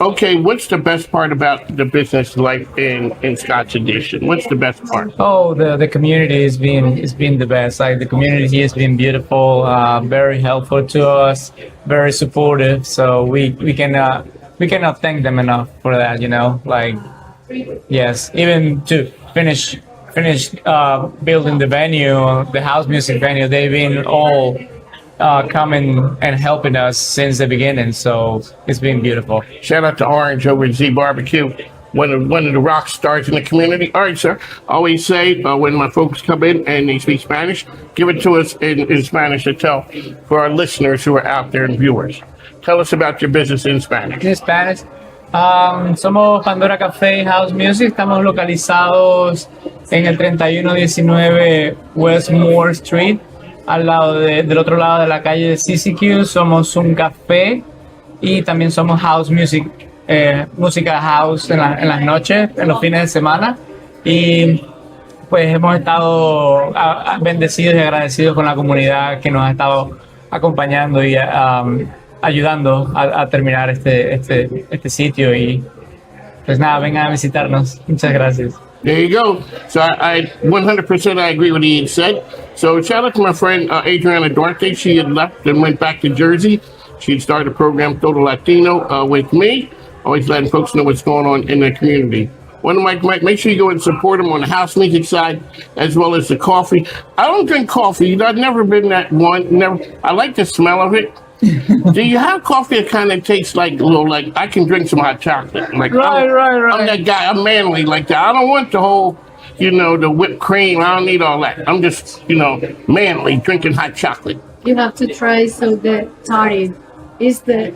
Okay, what's the best part about the business life in Scotts Edition? What's the best part? Oh, the community has been the best. Like the community here has been beautiful, very helpful to us, very supportive. So we cannot thank them enough for that. Like yes, even to finish building the venue, the house music venue, they've been all coming and helping us since the beginning, so it's been beautiful. Shout out to Orange over at Z Barbecue, one of the rock stars in the community. All right, sir. I always say when my folks come in and they speak Spanish, give it to us in Spanish to tell for our listeners who are out there and viewers. Tell us about your business in Spanish. In Spanish. Somos Pandora Café House Music. Estamos localizados en el 3119 West Moore Street, al lado del otro lado de la calle de CCQ. Somos un café y también somos house music, música house en las noches, en los fines de semana. Y pues hemos estado bendecidos y agradecidos con la comunidad que nos ha estado acompañando y ayudando a terminar este sitio. Y pues nada, vengan a visitarnos. Muchas gracias. There you go. So I 100% I agree with what he said. So shout out to my friend Adriana Duarte. She had left and went back to Jersey. She had started a program, Total Latino, with me. Always letting folks know what's going on in the community. Mike, make sure you go and support him on the house music side as well as the coffee. I don't drink coffee. I've never been that one. Never. I like the smell of it. Do you have coffee that kind of tastes like a little, like I can drink some hot chocolate? Like right. I'm that guy. I'm manly like that. I don't want the whole, the whipped cream. I don't need all that. I'm just, manly drinking hot chocolate. You have to try the toddy. Is the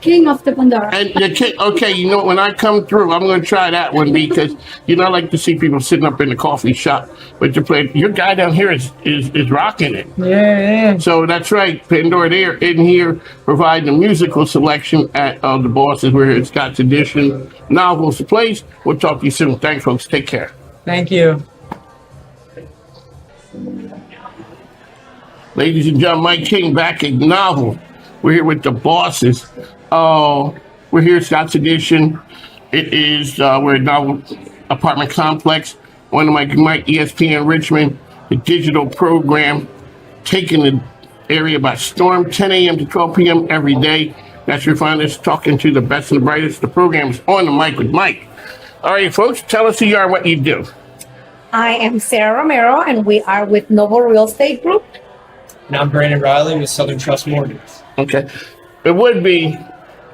king of the Pandora. And the king, okay, when I come through, I'm going to try that one because, I like to see people sitting up in the coffee shop with the plate. Your guy down here is rocking it. Yeah. So that's right, Pandora, they're in here providing a musical selection at the Bosses. We're here at Scotts Edition. Novels, the place. We'll talk to you soon. Thanks, folks. Take care. Thank you. Ladies and gentlemen, Mike King back at Novel. We're here with the Bosses. We're here at Scotts Edition. It is, we're at Novel Apartment Complex. One of my ESPN Richmond, the digital program, taking the area by storm, 10 a.m. to 12 p.m. every day. That's where you find us talking to the best and the brightest. The program is On the Mic with Mike. All right, folks, tell us who you are and what you do. I am Sarah Romero, and we are with Noble Real Estate Group. And I'm Brandon Riley with Southern Trust Mortgage. Okay. It would be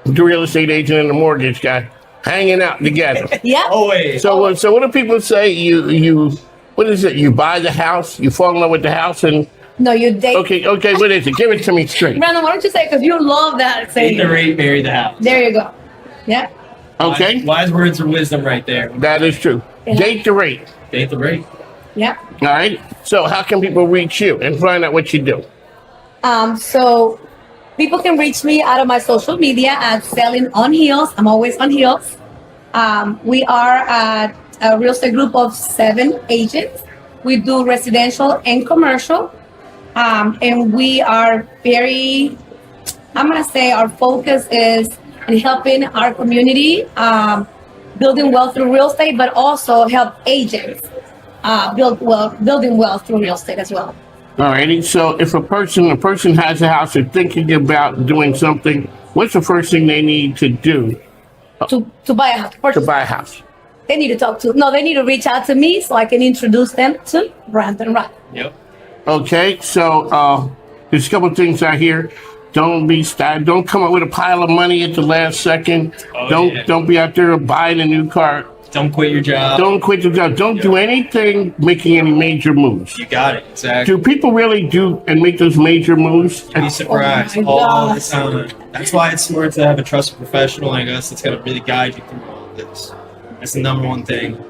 the real estate agent and the mortgage guy hanging out together. Yeah. Always. So what do people say? You what is it? You buy the house, you fall in love with the house, and no, you date. Okay. What is it? Give it to me straight. Brandon, why don't you say? Because you love that saying. Date the rate, marry the house. There you go. Yeah. Okay. Wise words of wisdom right there. That is true. Yeah. Date the rate. Date the rate. Yep. All right. So how can people reach you and find out what you do? So people can reach me out of my social media at Selling on Heels. I'm always on heels. We are a real estate group of 7 agents. We do residential and commercial. And we are very, I'm going to say our focus is in helping our community, building wealth through real estate, but also help agents building wealth through real estate as well. All righty. So if a person has a house, they're thinking about doing something, what's the first thing they need to do? To buy a house. To buy a house. They need to reach out to me so I can introduce them to Brandon Rock. Yep. Okay. So there's a couple of things I hear. Don't come up with a pile of money at the last second. Don't be out there buying a new car. Don't quit your job. Don't quit your job. Don't do anything making any major moves. You got it. Exactly. Do people really do and make those major moves? You'd be surprised all the time. That's why it's smart to have a trusted professional like us that's going to really guide you through all of this. That's the number one thing.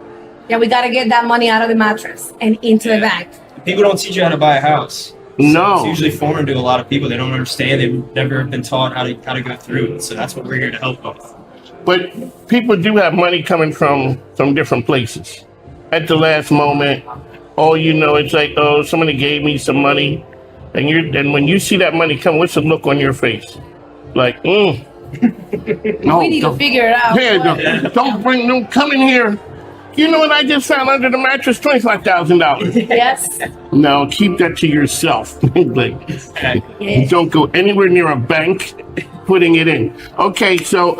Yeah, we got to get that money out of the mattress and into the bank. People don't teach you how to buy a house. No. It's usually foreign to a lot of people. They don't understand. They've never been taught how to go through it. So that's what we're here to help with. But people do have money coming from different places. At the last moment, it's like, somebody gave me some money. And when you see that money come, what's the look on your face? Like, We need to figure it out. Yeah, don't come in here. You know what I just found under the mattress? $25,000. Yes. No, keep that to yourself. Don't go anywhere near a bank putting it in. Okay, so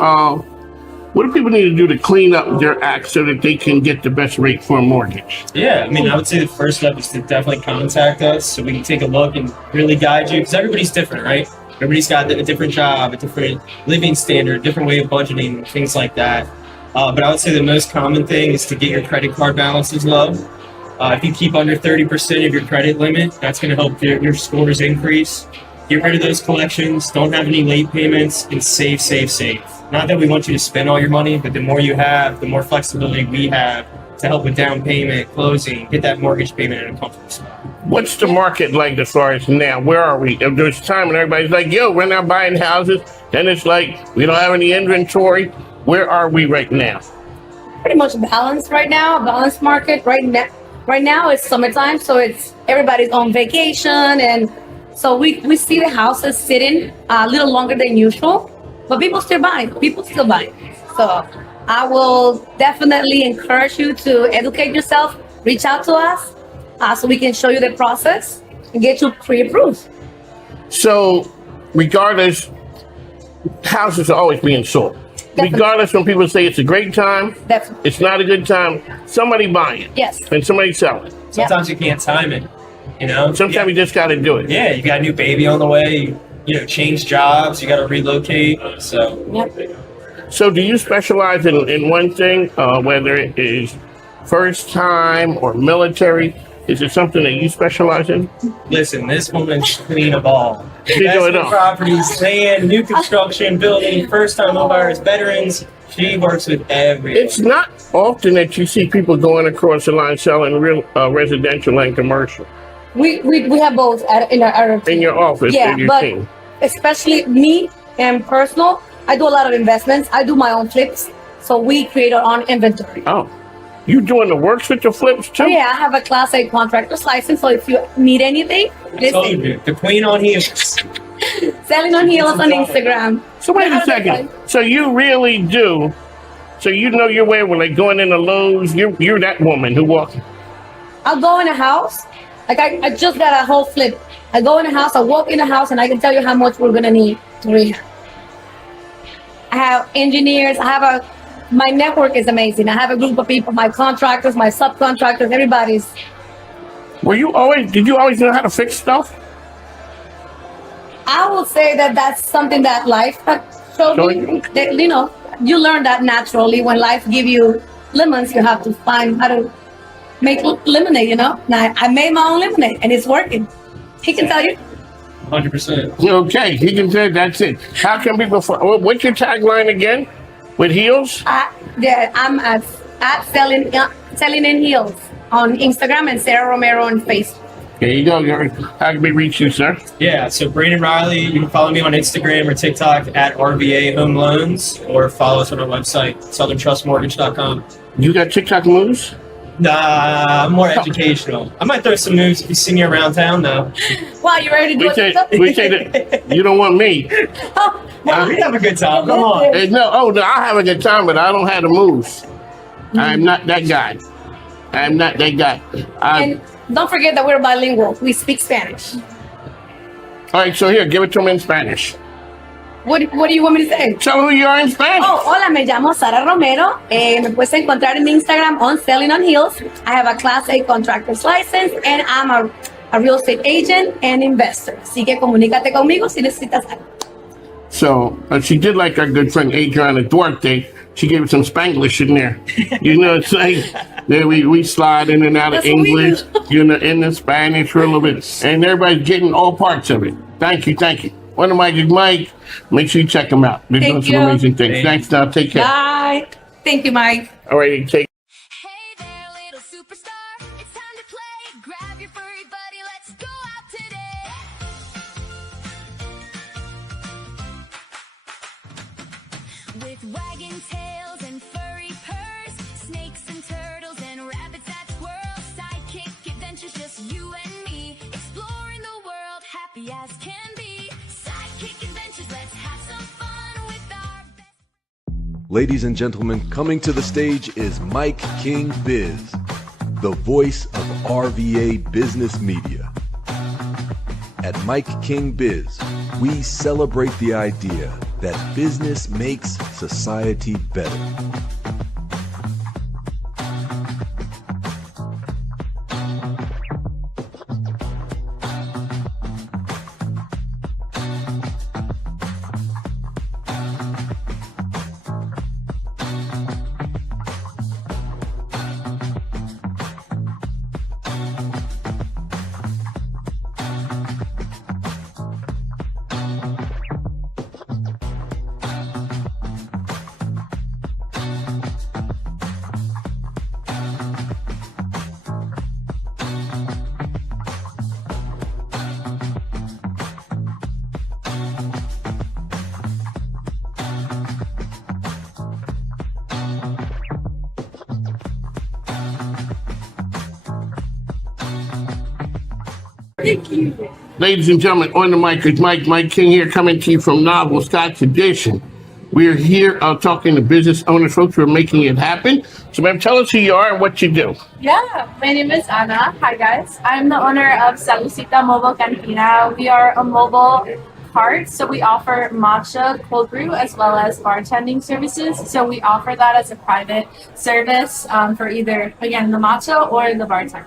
what do people need to do to clean up their act so that they can get the best rate for a mortgage? Yeah, I would say the first step is to definitely contact us so we can take a look and really guide you, because everybody's different, right? Everybody's got a different job, a different living standard, a different way of budgeting, things like that. But I would say the most common thing is to get your credit card balances low. If you keep under 30% of your credit limit, that's going to help your scores increase. Get rid of those collections, don't have any late payments, and save. Not that we want you to spend all your money, but the more you have, the more flexibility we have to help with down payment, closing, get that mortgage payment in a comfortable spot. What's the market like as far as now? Where are we? If there's time and everybody's like, we're not buying houses, then it's like, we don't have any inventory. Where are we right now? Pretty much balanced right now, balanced market. Right now it's summertime, so it's everybody's on vacation, and so we see the houses sitting a little longer than usual, but people still buying. So I will definitely encourage you to educate yourself, reach out to us, so we can show you the process and get you pre-approved. So regardless, houses are always being sold. Definitely. Regardless when people say it's a great time, Definitely. It's not a good time, somebody buying. Yes. And somebody selling. Sometimes you can't time it, Sometimes you just got to do it. Yeah, you got a new baby on the way, change jobs, you got to relocate, so. Yep. So do you specialize in one thing, whether it is first time or military? Is it something that you specialize in? Listen, this woman's queen of all. She do it all. Properties, land, new construction, building, first-time homebuyers, veterans. She works with everyone. It's not often that you see people going across the line selling real residential and commercial. We have both in our team. In your office, in your team. Especially me and personal, I do a lot of investments. I do my own flips, so we create our own inventory. Oh. You doing the works with the flips too? Yeah, I have a Class A contractor's license, so if you need anything, listen. The queen on heels. Selling on heels on Instagram. So wait a second. So you really do? So you know your way when like going into Lowe's? You're that woman who walks. I'll go in a house. Like I just got a whole flip. I go in a house. I walk in a house, and I can tell you how much we're gonna need to rehab. I have engineers. My network is amazing. I have a group of people, my contractors, my subcontractors, everybody's. Did you always know how to fix stuff? I will say that that's something that life showed me. That, you learn that naturally. When life give you lemons, you have to find how to make lemonade, Now, I made my own lemonade, and it's working. He can tell you. 100%. Okay, he can tell you that's it. How can people, what's your tagline again? With heels? Yeah, I'm at selling in heels on Instagram and Sarah Romero on Facebook. There you go. How can we reach you, sir? Yeah, so Brandon Riley, you can follow me on Instagram or TikTok at RVA Home Loans, or follow us on our website, southerntrustmortgage.com. You got TikTok moves? Nah, I'm more educational. I might throw some moves if you see me around town, though. Wow, you ready to do it? We say that you don't want me. We have a good time. Come on. No, I have a good time, but I don't have the moves. I'm not that guy. I'm not that guy. And don't forget that we're bilingual. We speak Spanish. All right, so here, give it to me in Spanish. What do you want me to say? Tell me who you are in Spanish. Oh, hola, me llamo Sara Romero. Me puedes encontrar en mi Instagram on Selling on Heels. I have a Class A contractor's license and I'm a real estate agent and investor. Así que comunícate conmigo si necesitas algo. So she did like our good friend Adriana Duarte. She gave us some Spanglish in there. You know what I'm saying? Then we slide in and out of English, in the Spanish for a little bit. And everybody's getting all parts of it. Thank you. One of Mike is Mike. Make sure you check them out. They're doing some amazing things. Thanks, now. Take care. Bye. Thank you, Mike. All right, take With wagging tails and furry purrs, snakes and turtles and rabbits that twirl, sidekick adventures, just you and me, exploring the world, happy as can be. Sidekick adventures, let's have some fun with our best. Ladies and gentlemen, coming to the stage is MIKEKINGBIZ, the voice of RVA business media. At MIKEKINGBIZ, we celebrate the idea that business makes society better. Thank you. Ladies and gentlemen, on the mic is Mike King here, coming to you from Novel Scotch Edition. We're here talking to business owners, folks who are making it happen. So, ma'am, tell us who you are and what you do. Yeah, my name is Anna. Hi, guys. I'm the owner of Salucita Mobile Cantina. We are a mobile cart, so we offer matcha cold brew as well as bartending services. So we offer that as a private service for either, again, the matcha or the bartending.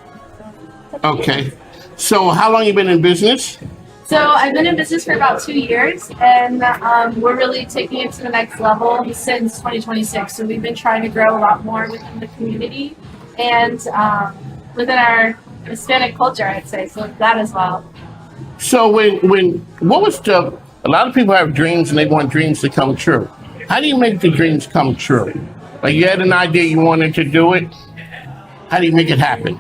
Okay. So how long you been in business? So I've been in business for about 2 years, and we're really taking it to the next level since 2026. So we've been trying to grow a lot more within the community and within our Hispanic culture, I'd say, so that as well. So what was a lot of people have dreams and they want dreams to come true. How do you make the dreams come true? Like you had an idea, you wanted to do it. How do you make it happen?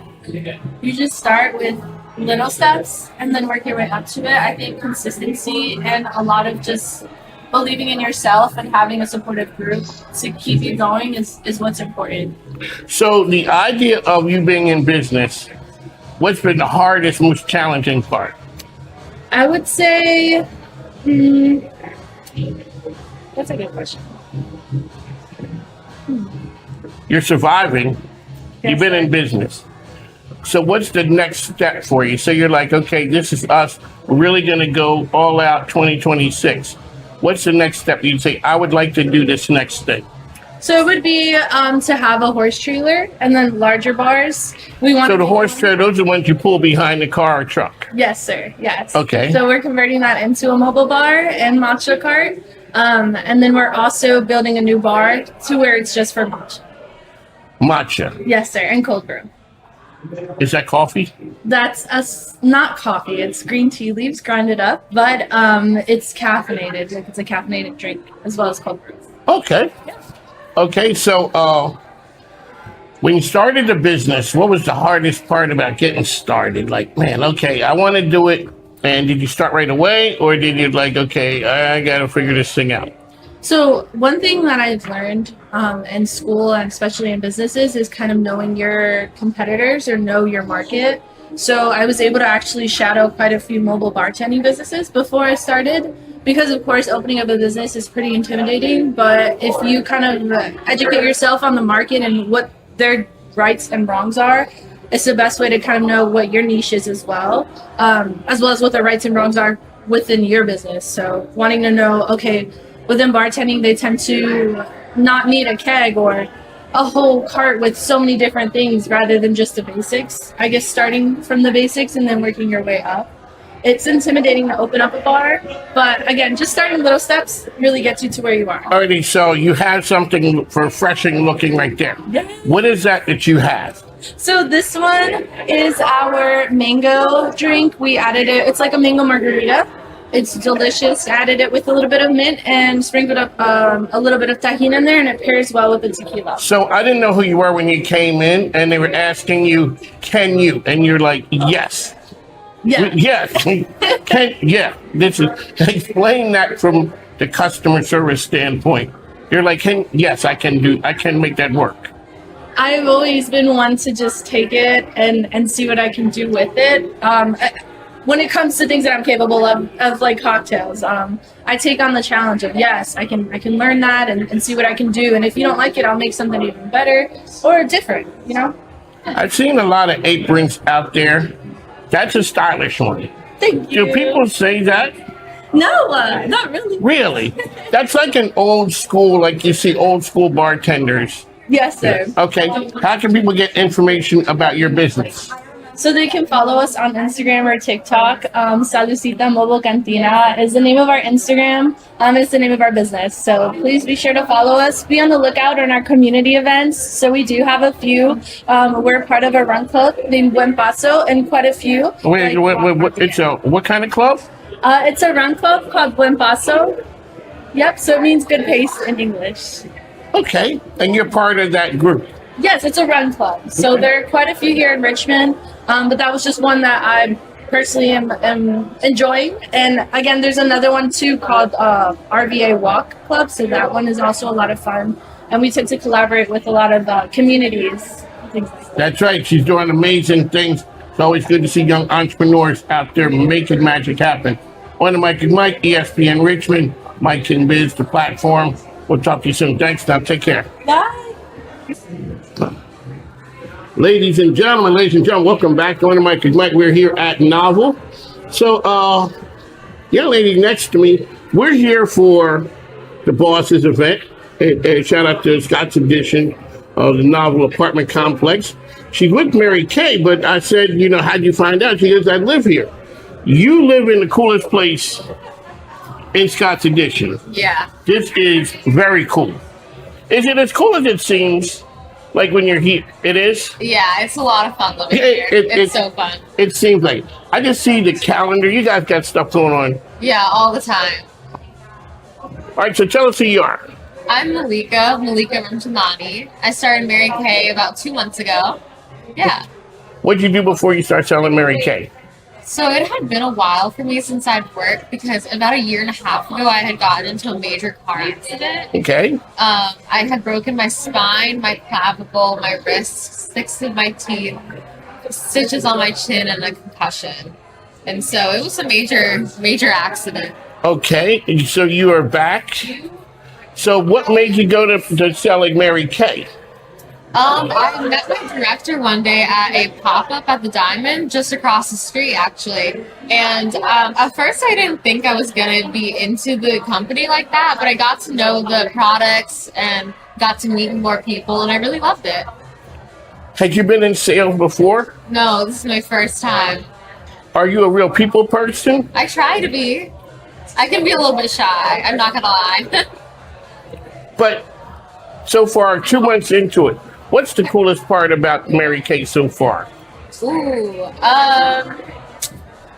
You just start with little steps and then work your way up to it. I think consistency and a lot of just believing in yourself and having a supportive group to keep you going is what's important. So the idea of you being in business, what's been the hardest, most challenging part? I would say, that's a good question. You're surviving. You've been in business. So what's the next step for you? So you're like, okay, this is us. We're really going to go all out 2026. What's the next step? You'd say, I would like to do this next thing. So it would be to have a horse trailer and then larger bars. So the horse trailer, those are the ones you pull behind the car or truck? Yes, sir. Yes. Okay. So we're converting that into a mobile bar and matcha cart. And then we're also building a new bar to where it's just for matcha. Matcha? Yes, sir. And cold brew. Is that coffee? That's not coffee. It's green tea leaves grinded up, but it's caffeinated. Like it's a caffeinated drink as well as cold brew. Okay. Yeah. Okay, so when you started the business, what was the hardest part about getting started? Like, man, okay, I want to do it. And did you start right away, or did you like, okay, I got to figure this thing out? So one thing that I've learned in school and especially in businesses is kind of knowing your competitors or know your market. So I was able to actually shadow quite a few mobile bartending businesses before I started, because of course opening up a business is pretty intimidating, but if you kind of educate yourself on the market and what their rights and wrongs are, it's the best way to kind of know what your niche is as well as what the rights and wrongs are within your business. So wanting to know, okay, within bartending, they tend to not need a keg or a whole cart with so many different things rather than just the basics. I guess starting from the basics and then working your way up. It's intimidating to open up a bar, but again, just starting little steps really gets you to where you are. Alrighty, so you have something refreshing looking right there. Yeah. What is that you have? So this one is our mango drink. We added it, it's like a mango margarita. It's delicious. Added it with a little bit of mint and sprinkled up a little bit of tahini in there, and it pairs well with the tequila. So I didn't know who you were when you came in, and they were asking you, "Can you?" And you're like, "Yes." Yeah. Yes. Yeah. This is explain that from the customer service standpoint. You're like, yes, I can make that work. I've always been one to just take it and see what I can do with it. When it comes to things that I'm capable of like cocktails, I take on the challenge of, yes, I can learn that and see what I can do. And if you don't like it, I'll make something even better or different, you know? I've seen a lot of aprons out there. That's a stylish one. Thank you. Do people say that? No, not really. Really? That's like an old school, like you see old school bartenders. Yes, sir. Okay. How can people get information about your business? So they can follow us on Instagram or TikTok. Salucita Mobile Cantina is the name of our Instagram. It's the name of our business. So please be sure to follow us. Be on the lookout on our community events. So we do have a few. We're part of a run club named Buen Paso, and quite a few. Wait, it's what kind of club? It's a run club called Buen Paso. Yep, so it means good pace in English. Okay, and you're part of that group. Yes, it's a run club. So there are quite a few here in Richmond, but that was just one that I personally am enjoying. And again, there's another one too called RVA Walk Club. So that one is also a lot of fun. And we tend to collaborate with a lot of communities. Things like that. That's right. She's doing amazing things. It's always good to see young entrepreneurs out there making magic happen. On the Mike and Mike, ESPN Richmond, MIKEKINGBIZ, the platform. We'll talk to you soon. Thanks, now. Take care. Bye. Ladies and gentlemen, welcome back to Mike and Mike. We're here at Novel. So, young lady next to me, we're here for the Bosses event. And shout out to Scott's edition of the Novel apartment complex. She's with Mary Kay, but I said, how'd you find out? She goes, I live here. You live in the coolest place in Scott's edition. Yeah. This is very cool. Is it as cool as it seems? Like when you're here, it is? Yeah, it's a lot of fun living here. It's so fun. It seems like. I just see the calendar. You guys got stuff going on. Yeah, all the time. All right, so tell us who you are. I'm Malika Ramchandani. I started Mary Kay about 2 months ago. Yeah. What did you do before you started selling Mary Kay? So it had been a while for me since I'd worked, because about 1.5 years ago I had gotten into a major car accident. Okay. I had broken my spine, my clavicle, my wrists, 6 of my teeth, stitches on my chin, and a concussion. And so it was a major accident. Okay, so you are back. So what made you go to selling Mary Kay? I met my director one day at a pop-up at the Diamond, just across the street, actually. And at first I didn't think I was going to be into the company like that, but I got to know the products and got to meet more people, and I really loved it. Had you been in sales before? No, this is my first time. Are you a real people person? I try to be. I can be a little bit shy, I'm not going to lie. But so far, 2 months into it, what's the coolest part about Mary Kay so far? Ooh,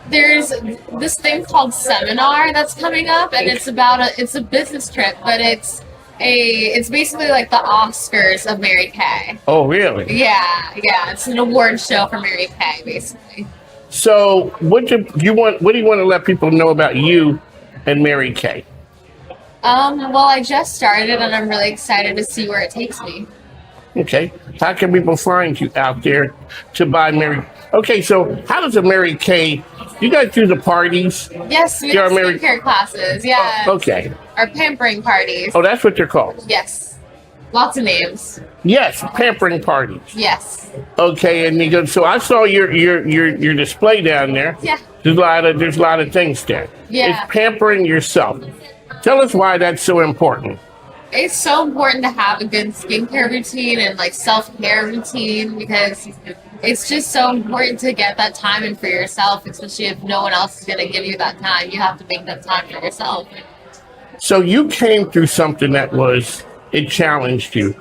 there's this thing called Seminar that's coming up, and it's a business trip, but it's It's basically like the Oscars of Mary Kay. Oh, really? Yeah. It's an award show for Mary Kay, basically. So, what do you want to let people know about you and Mary Kay? Well, I just started and I'm really excited to see where it takes me. Okay. How can people find you out there to buy Mary? Okay, so how does a Mary Kay? You guys do the parties? Yes, we have skincare classes. Yeah. Oh, okay. Our pampering parties. Oh, that's what they're called. Yes. Lots of names. Yes, pampering parties. Yes. Okay, and you go. So I saw your display down there. Yeah. There's a lot of things there. Yeah. It's pampering yourself. Tell us why that's so important. It's so important to have a good skincare routine and like self-care routine because it's just so important to get that time in for yourself, especially if no one else is going to give you that time. You have to make that time for yourself. So you came through something it challenged you.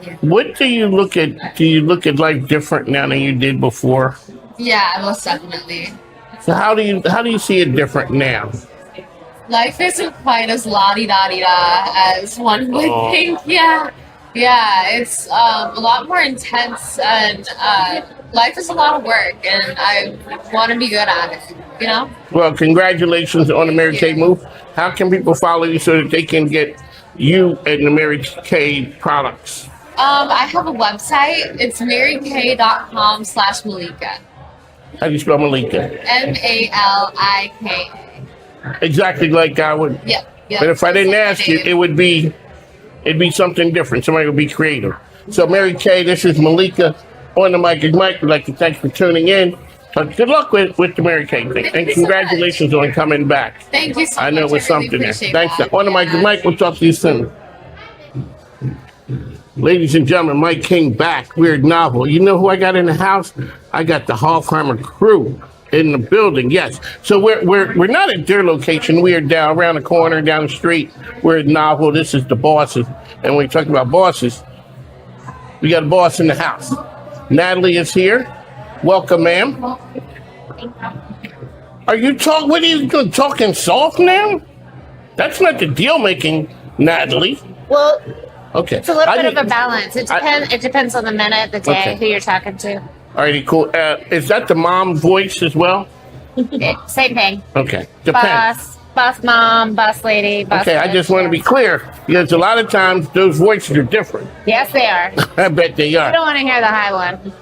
Yeah. What do you look at? Do you look at life different now than you did before? Yeah, most definitely. So how do you see it different now? Life isn't quite as la-di-da-di-da as one would think. Yeah, it's a lot more intense and life is a lot of work and I want to be good at it, you know? Well, congratulations on the Mary Kay move. How can people follow you so that they can get you and the Mary Kay products? I have a website. It's marykay.com/Malika. How do you spell Malika? Malika. Exactly like I would. Yep. But if I didn't ask you, it'd be something different. Somebody would be creative. So Mary Kay, this is Malika on the mic. We'd like to thank you for tuning in. Good luck with the Mary Kay thing. And congratulations on coming back. Thank you so much. I know it was something there. Thanks. That. On the mic, we'll talk to you soon. Ladies and gentlemen, Mike King back. Weird Novel. You know who I got in the house? I got the Hofheimer crew in the building. Yes. So we're not at their location. We are down around the corner, down the street. We're at Novel. This is the bosses. And when we talk about bosses, we got a boss in the house. Natalie is here. Welcome, ma'am. Are you talking? What are you doing? Talking soft now? That's not the deal making, Natalie. Well, okay. It's a little bit of a balance. It depends on the minute, the day, who you're talking to. Alrighty, cool. Is that the mom voice as well? Same thing. Okay. Depends. Boss mom, boss lady, boss Okay, I just want to be clear because a lot of times those voices are different. Yes, they are. I bet they are. You don't want to hear the high one.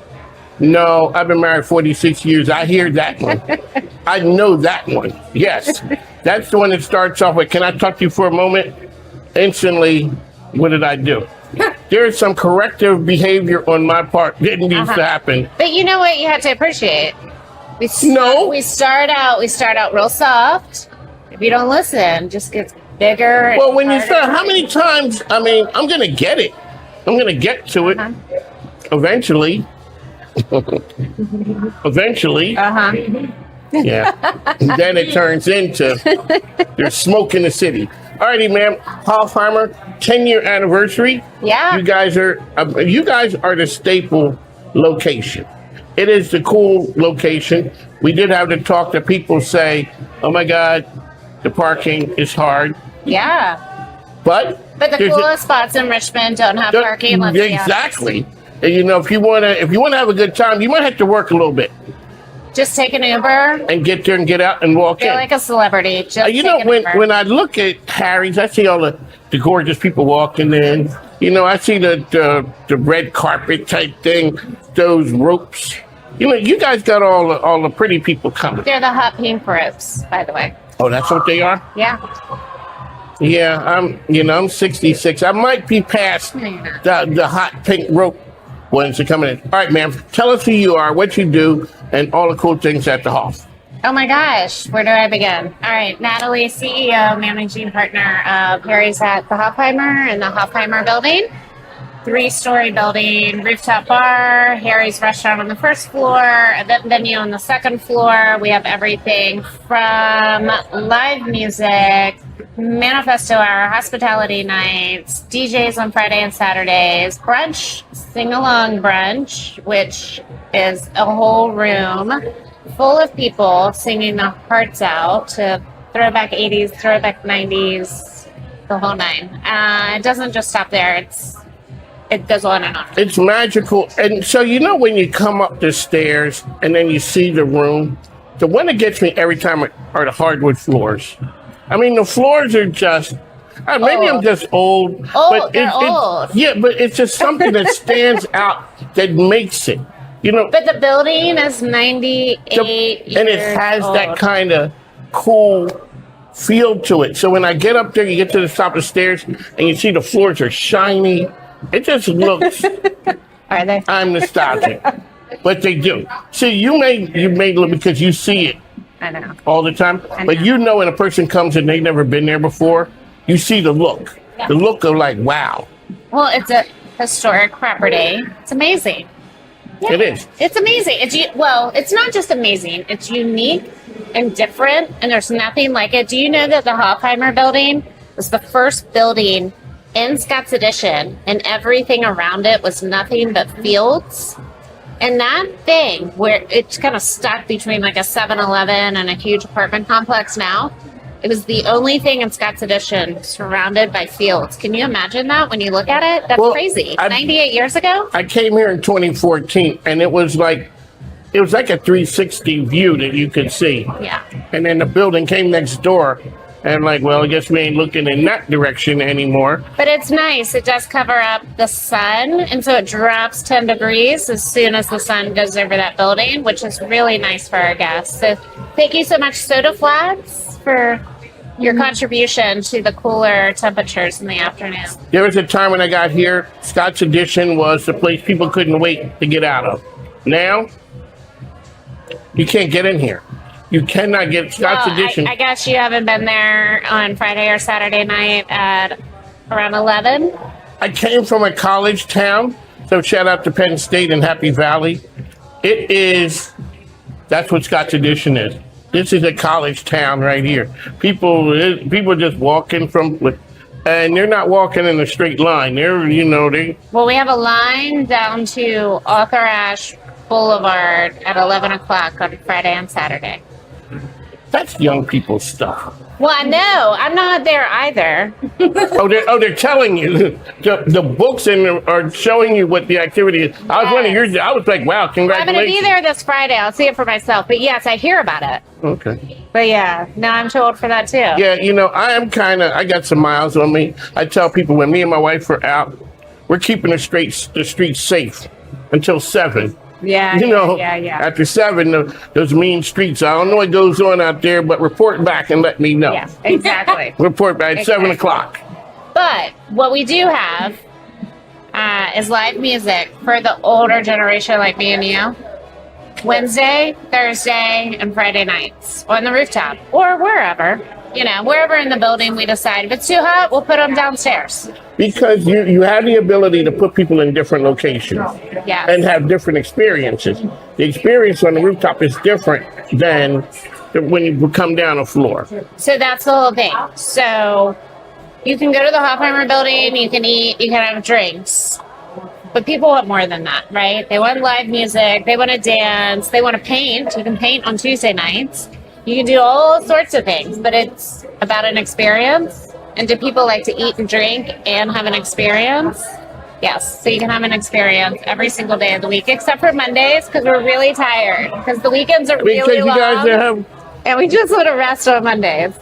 No, I've been married 46 years. I hear that one. I know that one. Yes. That's the one that starts off with, can I talk to you for a moment? Instantly, what did I do? There is some corrective behavior on my part that needs to happen. But you know what you have to appreciate? We start out real soft. If you don't listen, it just gets bigger. Well, when you start, how many times? I mean, I'm going to get it. I'm going to get to it eventually. Eventually. Yeah. And then it turns into there's smoke in the city. Alrighty, ma'am. Hofheimer, 10-year anniversary. Yeah. You guys are the staple location. It is the cool location. We did have to talk to people say, oh my God, the parking is hard. Yeah. But the coolest spots in Richmond don't have parking. Let's be honest. Exactly. And you know, if you wanna have a good time, you might have to work a little bit. Just take an Uber and get there and get out and walk in. Feel like a celebrity. Just you know, when I look at Harry's, I see all the gorgeous people walking in. You know, I see the red carpet type thing, those ropes. You know, you guys got all the pretty people coming. They're the hot pink ropes, by the way. Oh, that's what they are? Yeah. Yeah, I'm 66. I might be past the hot pink rope ones are coming in. All right, ma'am. Tell us who you are, what you do, and all the cool things at the Hof. Oh my gosh, where do I begin? All right, Natalie, CEO, managing partner of Harry's at the Hofheimer in the Hofheimer building. 3-story building, rooftop bar, Harry's restaurant on the first floor, event venue on the second floor. We have everything from live music, manifesto hour, hospitality nights, DJs on Friday and Saturdays, brunch, sing-along brunch, which is a whole room full of people singing their hearts out to throwback 80s, throwback 90s, the whole nine. It doesn't just stop there. It goes on and on. It's magical. And so, you know, when you come up the stairs and then you see the room, the one that gets me every time are the hardwood floors. I mean, the floors are just, maybe I'm just old. But they're old. Yeah, but it's just something that stands out that makes it, you know. But the building is 98 years and it has old. that kind of cool feel to it. So when I get up there, you get to the top of the stairs and you see the floors are shiny. It just looks. Are they? I'm nostalgic, but they do. See, you may look because you see it. I know. All the time, but you know when a person comes and they've never been there before, you see the look, the look of like, wow. Well, it's a historic property. It's amazing. Yeah. It is. It's amazing. It's not just amazing. It's unique and different, and there's nothing like it. Do you know that the Hofheimer building was the first building in Scott's Addition, and everything around it was nothing but fields? And that thing, where it's kind of stuck between like a 7-Eleven and a huge apartment complex now, it was the only thing in Scott's Addition surrounded by fields. Can you imagine that when you look at it? That's crazy. 98 years ago? I came here in 2014, and it was like a 360 view that you could see. Yeah. And then the building came next door, and like, well, I guess we ain't looking in that direction anymore. But it's nice. It does cover up the sun, and so it drops 10 degrees as soon as the sun goes over that building, which is really nice for our guests. So thank you so much, Soda Flats, for your contribution to the cooler temperatures in the afternoon. There was a time when I got here, Scott's Addition was the place people couldn't wait to get out of. Now, you can't get in here. You cannot get Scott's Addition. I guess you haven't been there on Friday or Saturday night at around 11? I came from a college town, so shout out to Penn State and Happy Valley. That's what Scott's Addition is. This is a college town right here. People just walking and they're not walking in a straight line. Well, we have a line down to Arthur Ashe Boulevard at 11 o'clock on Friday and Saturday. That's young people's stuff. Well, I know. I'm not there either. They're telling you. The books are showing you what the activity is. I was one of yours. I was like, wow, congratulations. I'm going to be there this Friday. I'll see it for myself. But yes, I hear about it. Okay. But yeah, no, I'm too old for that too. Yeah, I got some miles on me. I tell people when me and my wife are out, we're keeping the streets safe until 7. Yeah, yeah. After 7, those mean streets. I don't know what goes on out there, but report back and let me know. Yeah, exactly. Report back at 7 o'clock. But what we do have is live music for the older generation like me and you. Wednesday, Thursday, and Friday nights on the rooftop or wherever. Wherever in the building we decide. If it's too hot, we'll put them downstairs. Because you have the ability to put people in different locations and have different experiences. The experience on the rooftop is different than when you come down a floor. So that's the whole thing. So you can go to the Hofheimer building, you can eat, you can have drinks. But people want more than that, right? They want live music, they want to dance, they want to paint. You can paint on Tuesday nights. You can do all sorts of things, but it's about an experience. And do people like to eat and drink and have an experience? Yes. So you can have an experience every single day of the week, except for Mondays, because we're really tired. Because the weekends are really long. And we just want to rest on Mondays.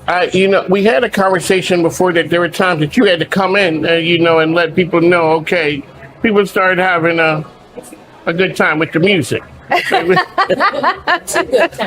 We had a conversation before that there were times that you had to come in, and let people know, okay, people started having a good time with the music.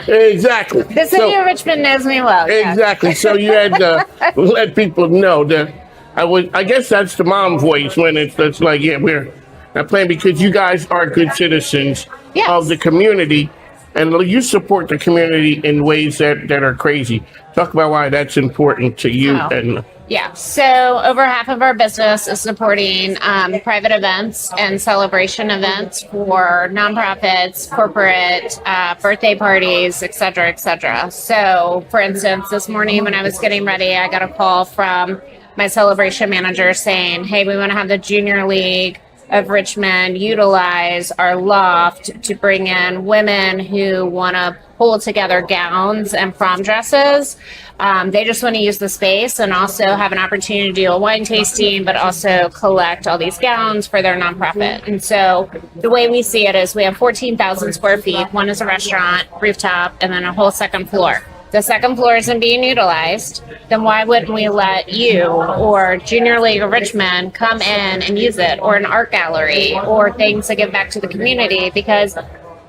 Exactly. The city of Richmond knows me well. Exactly. Yeah. So you had to let people know that I guess that's the mom voice when it's like, yeah, we're not playing because you guys are good citizens of the community and you support the community in ways that are crazy. Talk about why that's important to you. Yeah, so over half of our business is supporting private events and celebration events for nonprofits, corporate, birthday parties, et cetera, et cetera. So, for instance, this morning when I was getting ready, I got a call from my celebration manager saying, hey, we want to have the junior league of Richmond utilize our loft to bring in women who want to pull together gowns and prom dresses. They just want to use the space and also have an opportunity to do a wine tasting, but also collect all these gowns for their nonprofit. And so the way we see it is we have 14,000 square feet. One is a restaurant, rooftop, and then a whole second floor. The second floor isn't being utilized, then why wouldn't we let you or Junior League of Richmond come in and use it, or an art gallery, or things to give back to the community? Because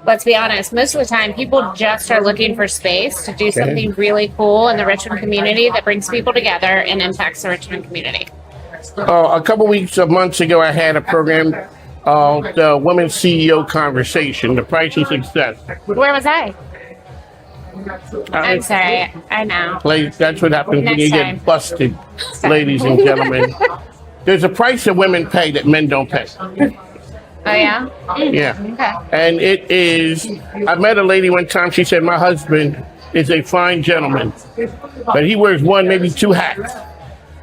let's be honest, most of the time people just are looking for space to do something really cool in the Richmond community that brings people together and impacts the Richmond community. A couple months ago, I had a program, the Women's CEO Conversation, The Price of Success. Where was I? I'm sorry, I know. That's what happens when you get busted, ladies and gentlemen. There's a price that women pay that men don't pay. Oh, yeah? Yeah. Okay. And it is, I met a lady one time, she said, my husband is a fine gentleman, but he wears one, maybe two hats.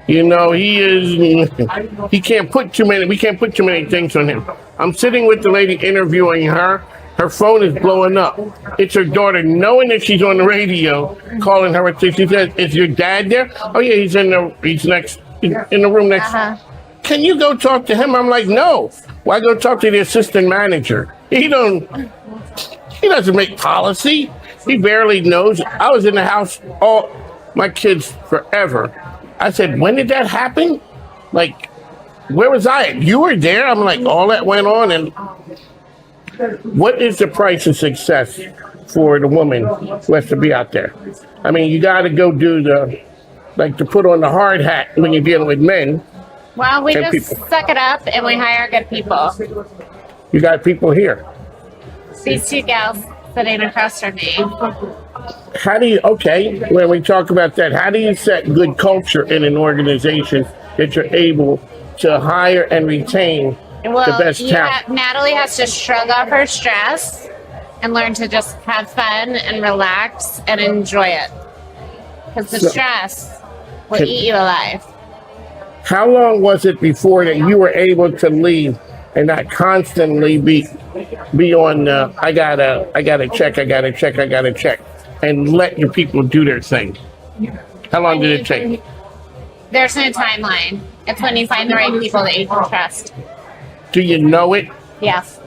You know, we can't put too many things on him. I'm sitting with the lady interviewing her. Her phone is blowing up. It's her daughter, knowing that she's on the radio, calling her. She says, "Is your dad there?" "Oh yeah, he's in the room next." "Can you go talk to him?" I'm like, "No. Why go talk to the assistant manager? He doesn't make policy. He barely knows." I was in the house, all my kids forever. I said, "When did that happen? Like, where was I? You were there?" I'm like, all that went on. And what is the price of success for the woman who has to be out there? I mean, you got to go do to put on the hard hat when you're dealing with men. Well, we just people. suck it up and we hire good people. You got people here. These two gals sitting across from me. How do you, when we talk about that, how do you set good culture in an organization that you're able to hire and retain the best talent? Natalie has to shrug off her stress and learn to just have fun and relax and enjoy it. Because the stress will eat you alive. How long was it before that you were able to leave and not constantly be on I gotta check, and let your people do their thing? How long did it take? There's no timeline. It's when you find the right people that you can trust. Do you know it? Yes.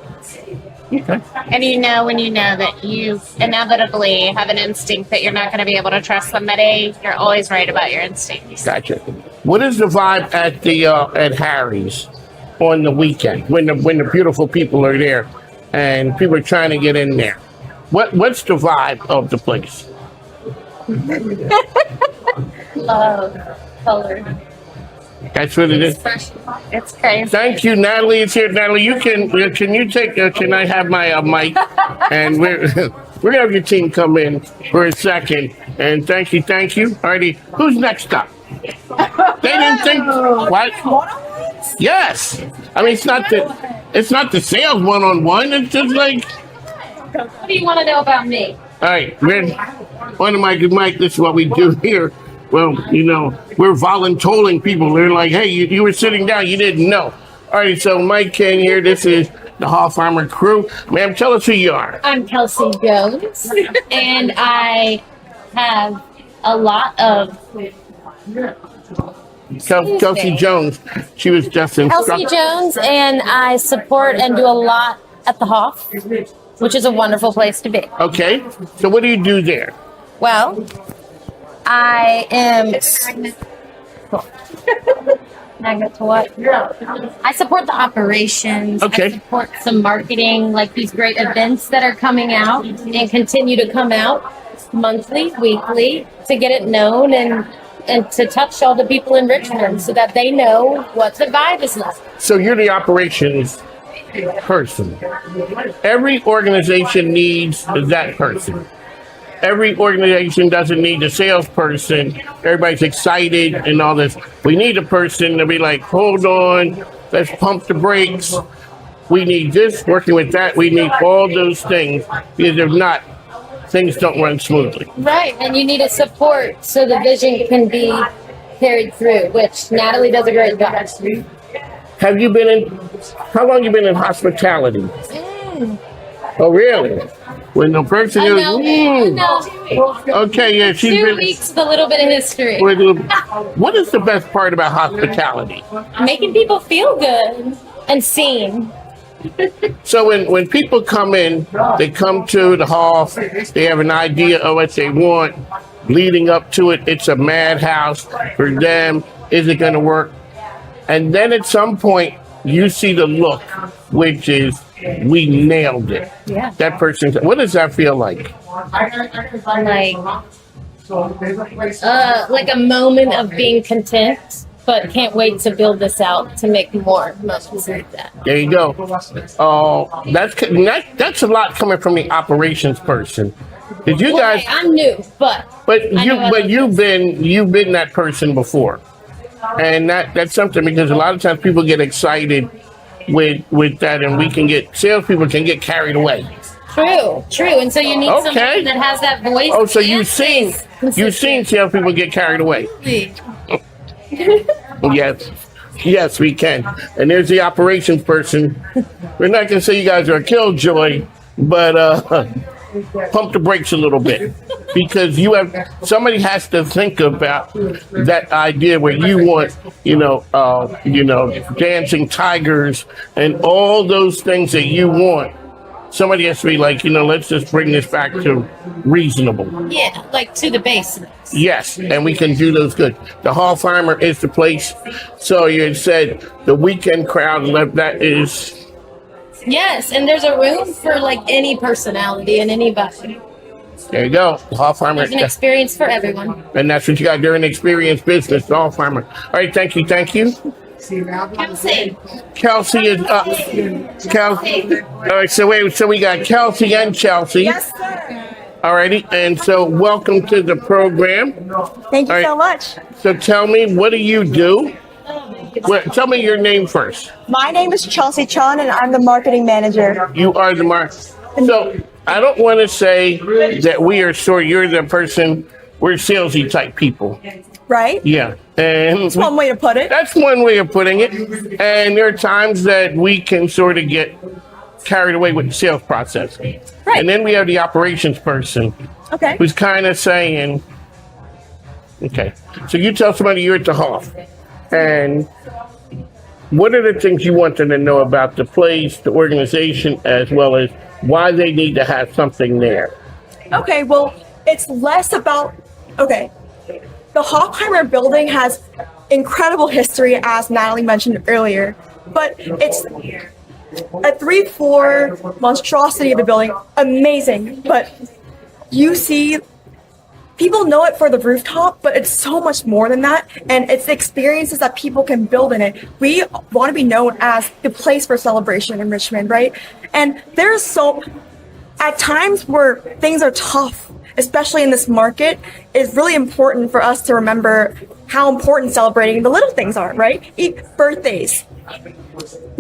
Okay. And you know when you know that you inevitably have an instinct that you're not going to be able to trust somebody, you're always right about your instincts. Gotcha. What is the vibe at the at Harry's on the weekend when the beautiful people are there and people are trying to get in there? What's the vibe of the place? Love, color. That's what it is. It's crazy. Thank you, Natalie. It's here. Natalie, can you take? Can I have my mic? And we're gonna have your team come in for a second. And thank you. Alrighty, who's next up? They didn't think what? Yes. I mean, it's not the sales one-on-one. It's just like. What do you want to know about me? All right, we're on the mic. This is what we do here. Well, you know, we're voluntoling people. They're like, hey, you were sitting down, you didn't know. All right, so Mike King here. This is the Hallfarmer crew. Ma'am, tell us who you are. I'm Kelsey Jones, and I have a lot of... Kelsey Jones. She was just instructed. Kelsey Jones, and I support and do a lot at the Hoff, which is a wonderful place to be. Okay, so what do you do there? Well, I am. I get to what? I support the operations. Okay. I support some marketing, like these great events that are coming out and continue to come out monthly, weekly, to get it known and to touch all the people in Richmond so that they know what the vibe is like. So you're the operations person. Every organization needs that person. Every organization doesn't need a salesperson. Everybody's excited and all this. We need a person to be like, hold on, let's pump the brakes. We need this, working with that. We need all those things, because if not, things don't run smoothly. Right, and you need a support so the vision can be carried through, which Natalie does a great job. Have you been How long you been in hospitality? Oh, really? When the person is, okay, yeah, she's 2 been. weeks with a little bit of history. What is the best part about hospitality? Making people feel good and seen. So when people come in, they come to the hall, they have an idea of what they want. Leading up to it, it's a madhouse for them. Is it going to work? And then at some point, you see the look, which is, we nailed it. Yeah. That person, what does that feel like? Like a moment of being content, but can't wait to build this out to make more moments like that. There you go. That's a lot coming from the operations person. Did you guys? Hey, I'm new, but you've been that person before, and that's something, because a lot of times people get excited with that, and salespeople can get carried away. True, and so you need someone that has that voice. Oh, so you've seen salespeople get carried away. Yes, we can. And there's the operations person. We're not going to say you guys are a killjoy, but pump the brakes a little bit, because somebody has to think about that idea where you want, dancing tigers and all those things that you want. Somebody has to be like, let's just bring this back to reasonable. Yeah, like to the basics. Yes, and we can do those good. The Hallheimer is the place. So you had said the weekend crowd, that is. Yes, and there's a room for like any personality and anybody. There you go. Hallheimer. There's an experience for everyone. And that's what you got. They're an experienced business, the Hallheimer. All right, thank you. Kelsey is up. Kelsey. All right, so we got Kelsey and Chelsea. Yes, sir. All righty, and so welcome to the program. Thank you so much. So tell me, what do you do? Tell me your name first. My name is Chelsea Chun, and I'm the marketing manager. You are the So I don't want to say that we are sure you're the person. We're salesy type people. Right? Yeah. And that's one way to put it. That's one way of putting it. And there are times that we can sort of get carried away with the sales process. Right. And then we have the operations person. Okay. Who's kind of saying, okay, so you tell somebody you're at the Hoff, and what are the things you want them to know about the place, the organization, as well as why they need to have something there? Okay, well, it's less about, the Hofheimer building has incredible history, as Natalie mentioned earlier, but it's a 3-floor monstrosity of a building, amazing, but you see, people know it for the rooftop, but it's so much more than that, and it's the experiences that people can build in it. We want to be known as the place for celebration in Richmond, right? And at times where things are tough, especially in this market, it's really important for us to remember how important celebrating the little things are, right? Birthdays,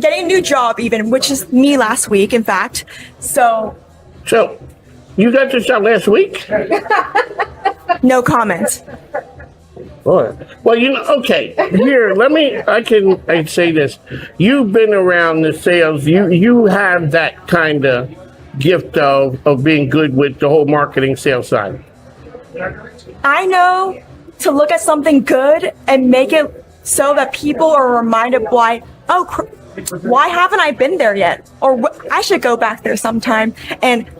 getting a new job even, which is me last week, in fact. So you got this job last week? No comment. Well, okay. Here, I can say this. You've been around the sales. You have that kind of gift of being good with the whole marketing sales side. I know to look at something good and make it so that people are reminded why haven't I been there yet? Or I should go back there sometime. And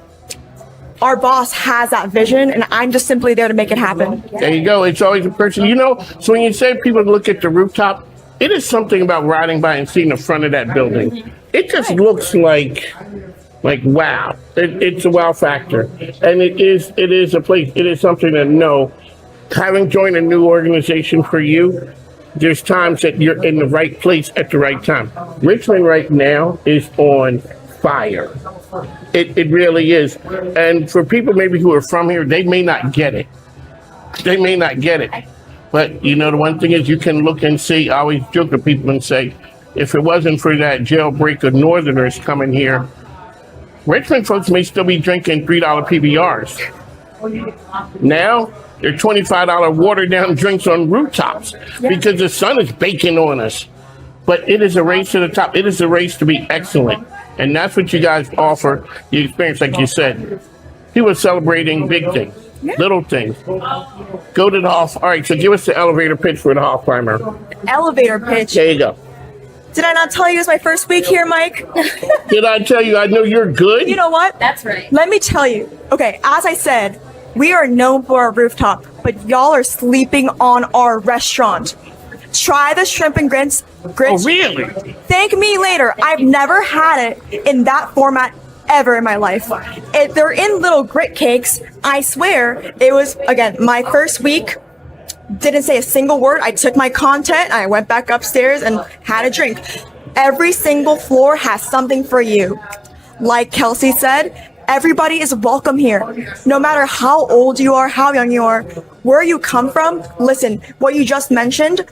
our boss has that vision, and I'm just simply there to make it happen. There you go. It's always a person. So when you say people look at the rooftop, it is something about riding by and seeing the front of that building. It just looks like wow. It's a wow factor. And it is a place. It is something to know. Having joined a new organization for you, there's times that you're in the right place at the right time. Richmond right now is on fire. It really is. And for people maybe who are from here, they may not get it. But the one thing is, you can look and see. I always joke to people and say, if it wasn't for that jailbreak of Northerners coming here, Richmond folks may still be drinking $3 PBRs. Now, they're $25 watered down drinks on rooftops because the sun is baking on us. but it is a race to the top. It is a race to be excellent. And that's what you guys offer, the experience, like you said. People are celebrating big things, little things. Go to the Hall. All right, so give us the elevator pitch for the Hall Climber. Elevator pitch. There you go. Did I not tell you it's my first week here, Mike? Did I tell you I know you're good? You know what? That's right. Let me tell you. Okay, as I said, we are known for our rooftop, but y'all are sleeping on our restaurant. Try the shrimp and grits. Oh, really? Thank me later. I've never had it in that format ever in my life. They're in little grit cakes. I swear, it was, again, my first week. Didn't say a single word. I took my content, I went back upstairs and had a drink. Every single floor has something for you. Like Kelsey said, everybody is welcome here. No matter how old you are, how young you are, where you come from. Listen, what you just mentioned,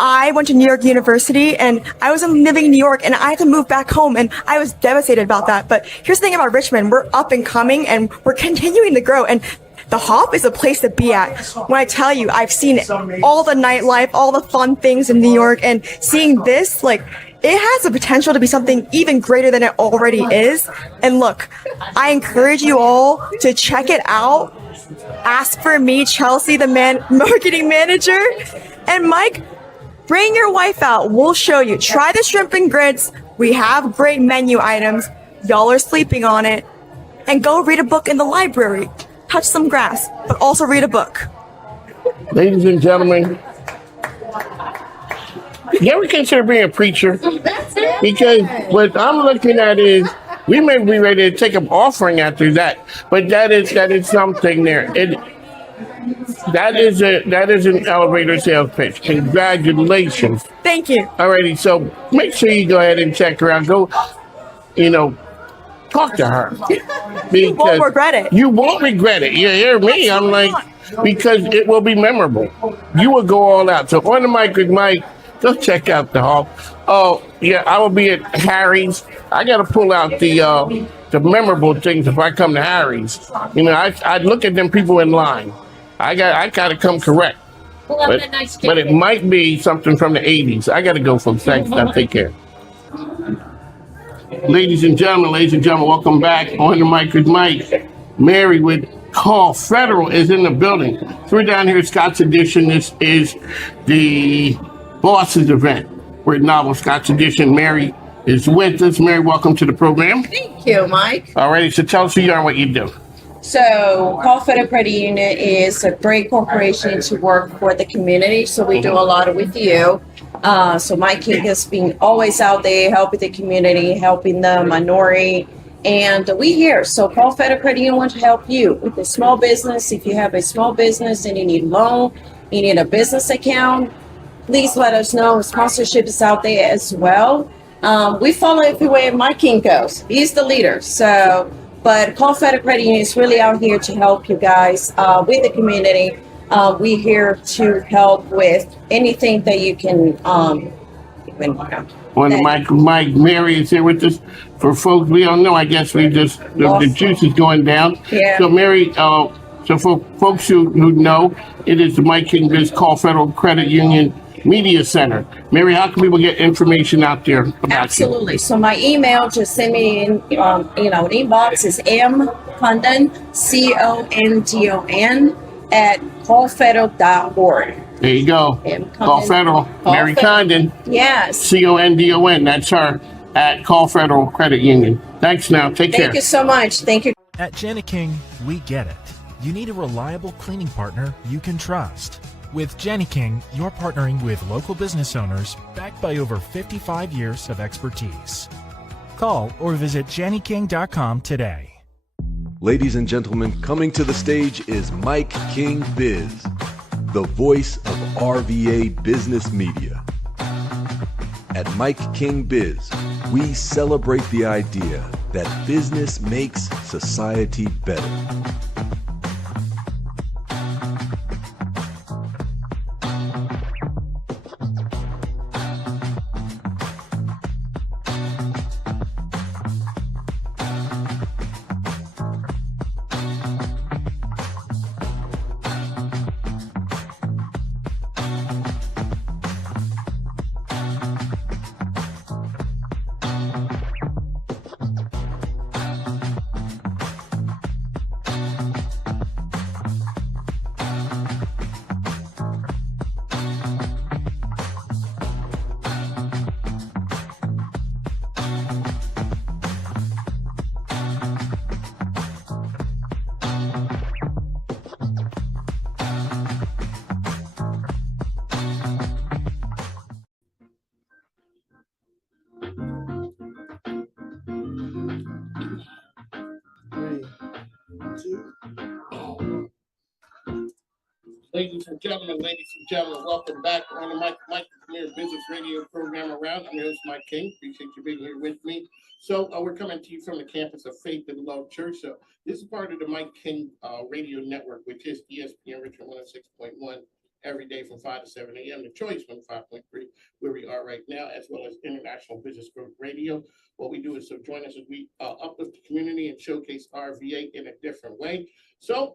I went to New York University and I was living in New York and I had to move back home and I was devastated about that. But here's the thing about Richmond, we're up and coming and we're continuing to grow. And the Hop is a place to be at. When I tell you, I've seen all the nightlife, all the fun things in New York, and seeing this, like, it has the potential to be something even greater than it already is. And look, I encourage you all to check it out. Ask for me, Chelsea, the marketing manager. And Mike, bring your wife out. We'll show you. Try the shrimp and grits. We have great menu items. Y'all are sleeping on it. And go read a book in the library. Touch some grass, but also read a book. Ladies and gentlemen, you ever consider being a preacher? Because what I'm looking at is, we may be ready to take an offering after that, but that is something there. That is an elevator sales pitch. Congratulations. Thank you. Alrighty, so make sure you go ahead and check her out. Go, talk to her. You won't regret it. You won't regret it. You hear me? I'm like, because it will be memorable. You will go all out. So on the mic with Mike, go check out the Hall. Oh, yeah, I will be at Harry's. I got to pull out the memorable things if I come to Harry's. I look at them people in line. I got to come correct. But it might be something from the 80s. I got to go, folks. Thanks. Now, take care. Ladies and gentlemen, welcome back on the mic with Mike. Mary with Call Federal is in the building. So we're down here at Scott's Edition. This is the Bosses event. We're at Novel Scott's Edition. Mary is with us. Mary, welcome to the program. Thank you, Mike. All righty, so tell us who you are and what you do. So Call Federal Credit Union is a great corporation to work for the community. So we do a lot with you. So Mike King has been always out there helping the community, helping the minority, and we here. So Call Federal Credit Union want to help you with a small business. If you have a small business and you need a loan, you need a business account, please let us know. Sponsorship is out there as well. We follow everywhere Mike King goes. He's the leader. So, but Call Federal Credit Union is really out here to help you guys with the community. We're here to help with anything that you can. On the mic, Mike, Mary is here with us. For folks we don't know, I guess we just the juice is going down. Yeah. So Mary, so for folks who know, it is the MIKEKINGBIZ Call Federal Credit Union Media Center. Mary, how can people get information out there about Absolutely. So my email, just send me in, an inbox is mcondon, CONDON at callfederal.org. There you go. Call Federal. Mary Condon. Yes. CONDON. That's her at Call Federal Credit Union. Thanks now. Take care. Thank you so much. Thank you. At Jenny King, we get it. You need a reliable cleaning partner you can trust. With Jenny King, you're partnering with local business owners backed by over 55 years of expertise. Call or visit jennyking.com today. Ladies and gentlemen, coming to the stage is MIKEKINGBIZ, the voice of RVA business media. At MIKEKINGBIZ, we celebrate the idea that business makes society better. ladies and gentlemen, welcome back on the Mike Premier Business Radio program around. I'm your host, Mike King. Appreciate you being here with me. So we're coming to you from the campus of Faith and Love Church. So this is part of the Mike King Radio Network, which is ESPN Richmond 106.1 every day from 5 to 7 a.m. The Choice 105.3, where we are right now, as well as International Business Growth Radio. What we do is join us as we uplift the community and showcase RVA in a different way. So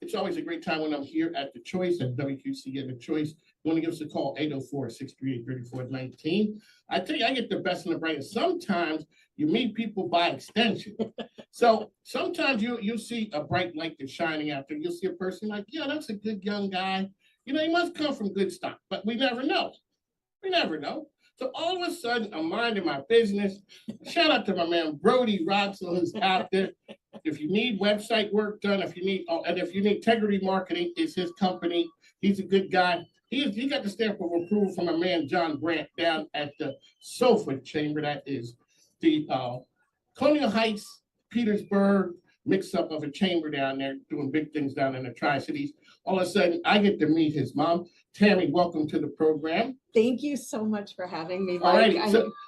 it's always a great time when I'm here at The Choice, at WQC at The Choice. You want to give us a call, 804-638-3419. I tell you, I get the best and the brightest. Sometimes you meet people by extension. So sometimes you'll see a bright light that's shining out there. You'll see a person like, yeah, that's a good young guy. You know, he must come from good stock, but we never know. We never know. So all of a sudden, I'm minding my business. Shout out to my man, Brody Rotzoll, who's out there. If you need website work done, if you need integrity marketing, it's his company. He's a good guy. He got the stamp of approval from my man, John Brandt, down at the Sofa Chamber. That is the Colonial Heights, Petersburg, mix up of a chamber down there, doing big things down in the Tri-Cities. All of a sudden, I get to meet his mom. Tammy, welcome to the program. Thank you so much for having me, All Mike.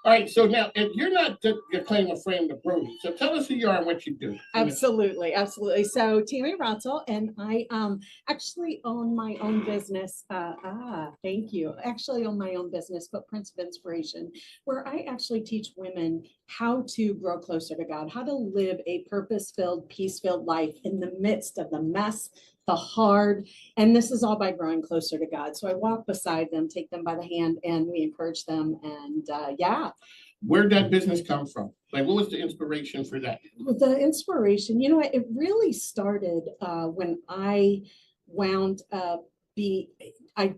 right. So now, if you're not your claim to fame to Brody, so tell us who you are and what you do. Absolutely. So Tammy Rotzoll, and I actually own my own business. Thank you. Actually own my own business, Footprints of Inspiration, where I actually teach women how to grow closer to God, how to live a purpose-filled, peace-filled life in the midst of the mess, the hard, and this is all by growing closer to God. So I walk beside them, take them by the hand, and we encourage them. And Where'd that business come from? Like, what was the inspiration for that? The inspiration, you know, it really started when I wound up with a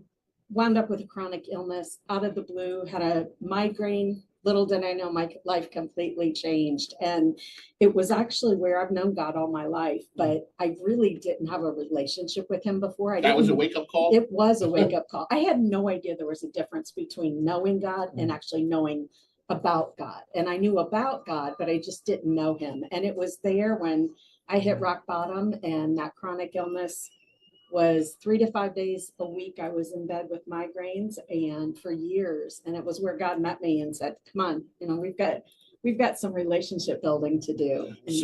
chronic illness out of the blue, had a migraine. Little did I know my life completely changed. And it was actually where I've known God all my life, but I really didn't have a relationship with him before. That was a wake-up call? It was a wake-up call. I had no idea there was a difference between knowing God and actually knowing about God. And I knew about God, but I just didn't know him. And it was there when I hit rock bottom, and that chronic illness was 3 to 5 days a week. I was in bed with migraines, and for years, and it was where God met me and said, come on, you know, we've got some relationship building to do. And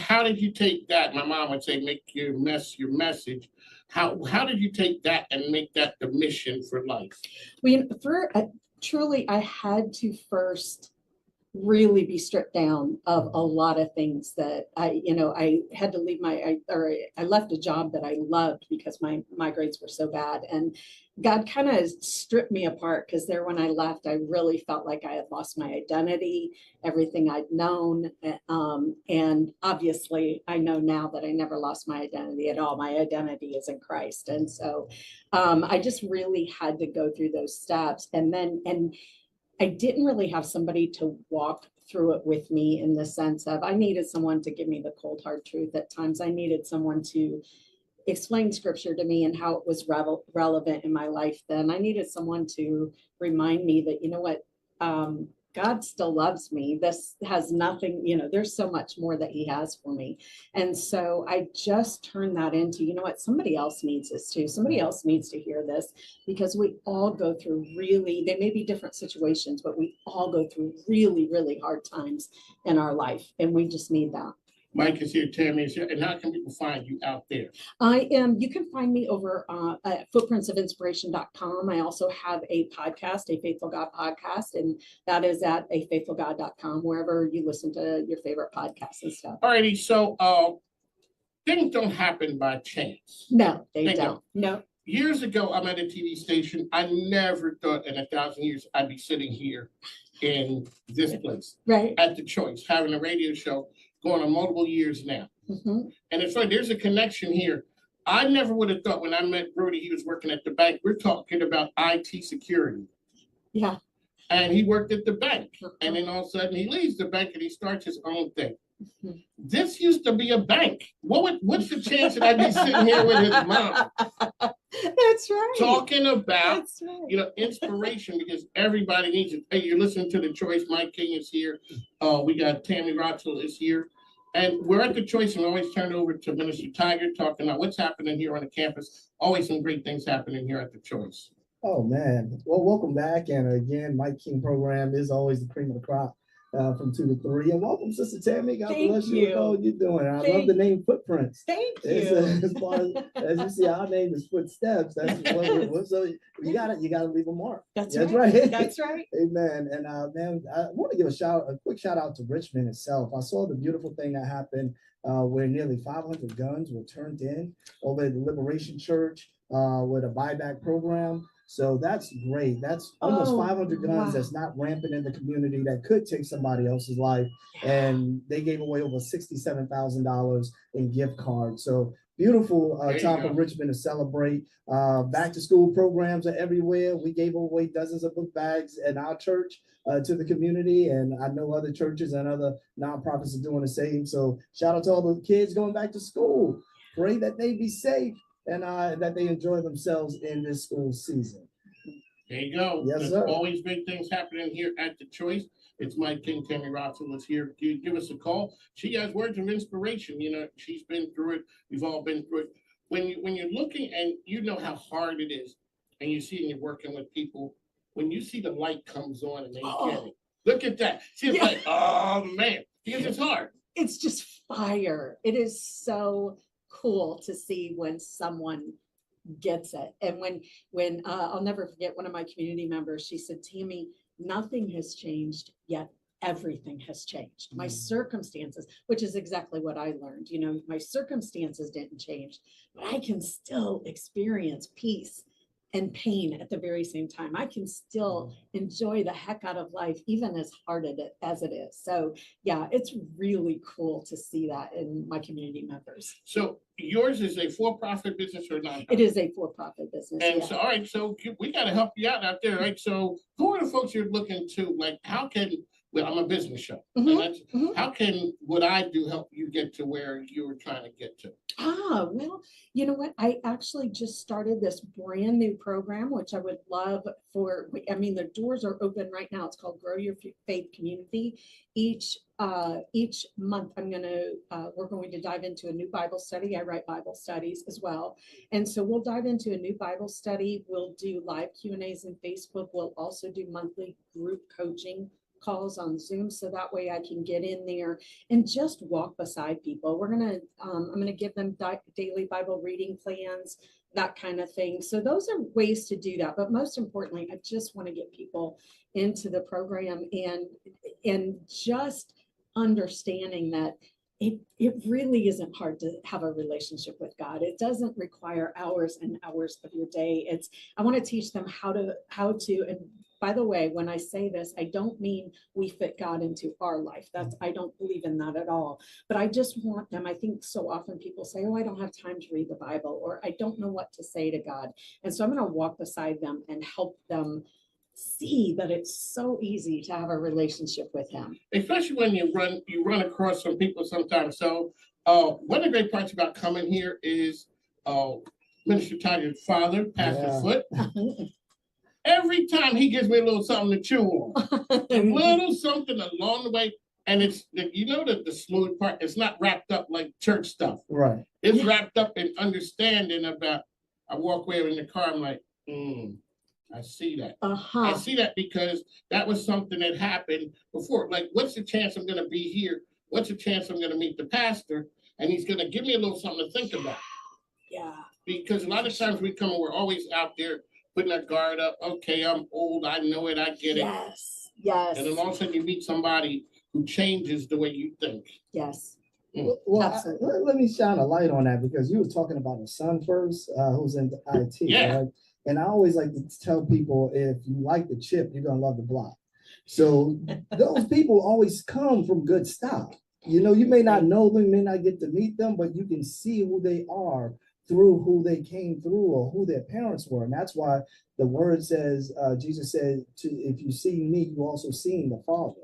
how did you take that? My mom would say, make your message. How did you take that and make that the mission for life? Truly, I had to first really be stripped down of a lot of things that I had to leave I left a job that I loved because my migraines were so bad, and God kind of stripped me apart, because there when I left, I really felt like I had lost my identity, everything I'd known. And obviously I know now that I never lost my identity at all. My identity is in Christ. And so I just really had to go through those steps. And I didn't really have somebody to walk through it with me, in the sense of I needed someone to give me the cold hard truth at times. I needed someone to explain scripture to me and how it was relevant in my life then. I needed someone to remind me that, you know what, God still loves me. This has nothing, there's so much more that he has for me. And so I just turned that into, you know what, somebody else needs this too. Somebody else needs to hear this, because we all go through they may be different situations, but we all go through really, really hard times in our life. And we just need that. Mike is here, Tammy is here, and how can people find you out there? You can find me over at footprintsofinspiration.com. I also have a podcast, a Faithful God podcast, and that is at afaithfulgod.com, wherever you listen to your favorite podcasts and stuff. All righty, so things don't happen by chance. No, they don't. No. Years ago, I'm at a TV station. I never thought in 1,000 years I'd be sitting here in this place, right, at The Choice, having a radio show going on multiple years now. Mm-hmm. And it's like there's a connection here. I never would have thought when I met Brody, he was working at the bank. We're talking about IT security. Yeah. And he worked at the bank. Mm-hmm. And then all of a sudden he leaves the bank and he starts his own thing. Mm-hmm. This used to be a bank. What's the chance that I'd be sitting here with his mom? That's right. Talking about, inspiration, because everybody needs it. Hey, you're listening to The Choice. Mike King is here. We got Tammy Rotzoll is here. And we're at the Choice, and we always turn it over to Minister Tiger, talking about what's happening here on the campus. Always some great things happening here at the Choice. Oh man, well, welcome back, and again, Mike King program is always the cream of the crop from 2 to 3. And welcome, Sister Tammy. God bless you. With all you're doing. I love the name Footprints. Thank you. As far as you see, our name is Footsteps. That's what so you gotta leave a mark. That's right. That's right. Amen. And man, I want to give a quick shout out to Richmond itself. I saw the beautiful thing that happened where nearly 500 guns were turned in over at the Liberation Church with a buyback program. So that's great. That's almost 500 guns that's not rampant in the community that could take somebody else's life. And they gave away over $67,000 in gift cards. So beautiful time for Richmond to celebrate. Back to school programs are everywhere. We gave away dozens of book bags in our church to the community. And I know other churches and other nonprofits are doing the same. So shout out to all the kids going back to school. Pray that they be safe and that they enjoy themselves in this school season. There you go. Yes, There's sir. always big things happening here at the Choice. It's Mike King. Tammy Rotzoll is here. Give us a call. She has words of inspiration. You know, she's been through it. We've all been through it. When you're looking and you know how hard it is, and you see and you're working with people, when you see the light comes on and they get it. Look at that. See, it's like, oh man, because it's hard. It's just fire. It is so cool to see when someone gets it. And when I'll never forget one of my community members, she said, Tammy, nothing has changed yet. Everything has changed. My circumstances, which is exactly what I learned, you know, my circumstances didn't change, but I can still experience peace and pain at the very same time. I can still enjoy the heck out of life, even as hard as it is. So yeah, it's really cool to see that in my community members. So yours is a for-profit business or not? It is a for-profit business. And yeah. so, all right, so we got to help you out there, right? So who are the folks you're looking to? Like, how can, well, I'm a business show. And that's, how can what I do help you get to where you were trying to get to? Well, you know what? I actually just started this brand new program, which I would love for, I mean, the doors are open right now. It's called Grow Your Faith Community. Each month we're going to dive into a new Bible study. I write Bible studies as well. And so we'll dive into a new Bible study. We'll do live Q&As on Facebook. We'll also do monthly group coaching calls on Zoom, so that way I can get in there and just walk beside people. I'm gonna give them daily Bible reading plans, that kind of thing. So those are ways to do that. But most importantly, I just want to get people into the program and just understanding that it really isn't hard to have a relationship with God. It doesn't require hours and hours of your day. I want to teach them how to, and by the way, when I say this, I don't mean we fit God into our life. I don't believe in that at all. But I just want them, I think so often people say, oh, I don't have time to read the Bible, or I don't know what to say to God. And so I'm going to walk beside them and help them see that it's so easy to have a relationship with him. Especially when you run across some people sometimes. So one of the great parts about coming here is Minister Tiger's father, Pastor Foot. Every time he gives me a little something to chew on, a little something along the way. And it's, you know, the smooth part, it's not wrapped up like church stuff. Right. It's wrapped up in understanding about, I walk away in the car, I'm like, I see that. I see that because that was something that happened before. Like, what's the chance I'm going to be here? What's the chance I'm going to meet the pastor? And he's going to give me a little something to think about. Yeah. Because a lot of times we come and we're always out there putting our guard up. Okay, I'm old. I know it. I get it. Yes. Yes. And then all of a sudden you meet somebody who changes the way you think. Yes. Well, let me shine a light on that, because you were talking about a son first who's in IT. Yeah. Right? And I always like to tell people, if you like the chip, you're going to love the block. So those people always come from good stock. You know, you may not know them, you may not get to meet them, but you can see who they are through who they came through or who their parents were. And that's why the word says, Jesus said, if you see me, you also seen the Father.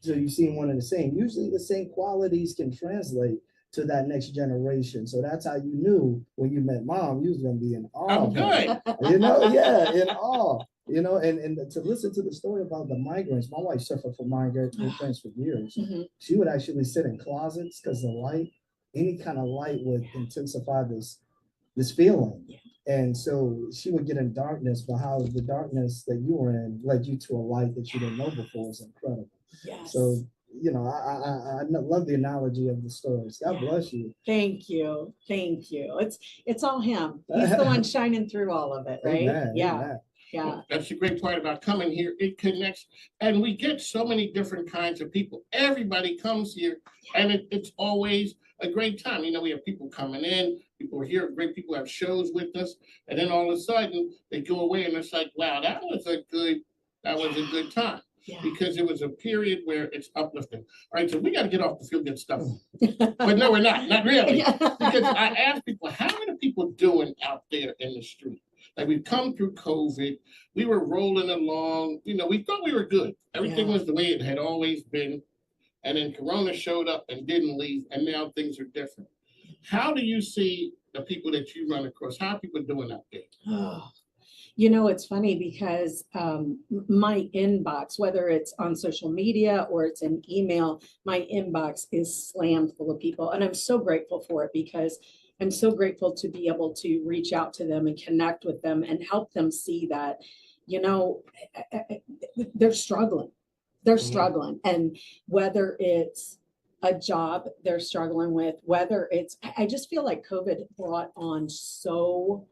So you see one and the same. Usually the same qualities can translate to that next generation. So that's how you knew when you met mom, you was going to be in awe. I'm good. You know, yeah, in awe. You know, and to listen to the story about the migraines, my wife suffered from migraines for years. She would actually sit in closets because the light, any kind of light would intensify this feeling. And so she would get in darkness, but how the darkness that you were in led you to a light that you didn't know before was incredible. Yes. So, you know, I love the analogy of the stories. God bless you. Thank you. Thank you. It's all him. He's the one shining through all of it, right? Amen, Yeah. amen. Yeah. That's the great part about coming here. It connects, and we get so many different kinds of people. Everybody comes here, and it's always a great time. You know, we have people coming in, people are here, great people have shows with us, and then all of a sudden they go away, and it's like, wow, that was a good time. Yeah. Because it was a period where it's uplifting. All right, so we got to get off the feel good stuff. But no, we're not really. Because I ask people, how are the people doing out there in the street? Like, we've come through COVID, we were rolling along, you know, we thought we were good. Everything was the way it had always been. And then Corona showed up and didn't leave, and now things are different. How do you see the people that you run across? How are people doing out there? Oh, you know, it's funny because my inbox, whether it's on social media or it's an email, my inbox is slammed full of people. And I'm so grateful for it because I'm so grateful to be able to reach out to them and connect with them and help them see that, you know, they're struggling. They're struggling. And whether it's a job they're struggling with, whether it's, I just feel like COVID brought on so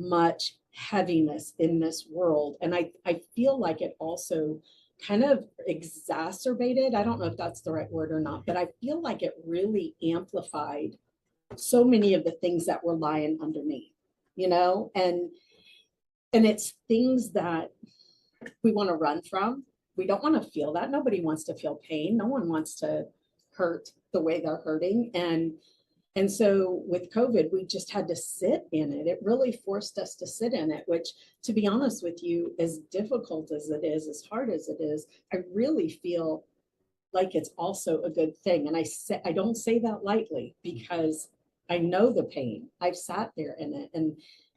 much heaviness in this world. And I feel like it also kind of exacerbated, I don't know if that's the right word or not, but I feel like it really amplified so many of the things that were lying underneath, you know, and it's things that we want to run from. We don't want to feel that. Nobody wants to feel pain. No one wants to hurt the way they're hurting. And so with COVID, we just had to sit in it. It really forced us to sit in it, which, to be honest with you, as difficult as it is, as hard as it is, I really feel like it's also a good thing. And I don't say that lightly because I know the pain. I've sat there in it.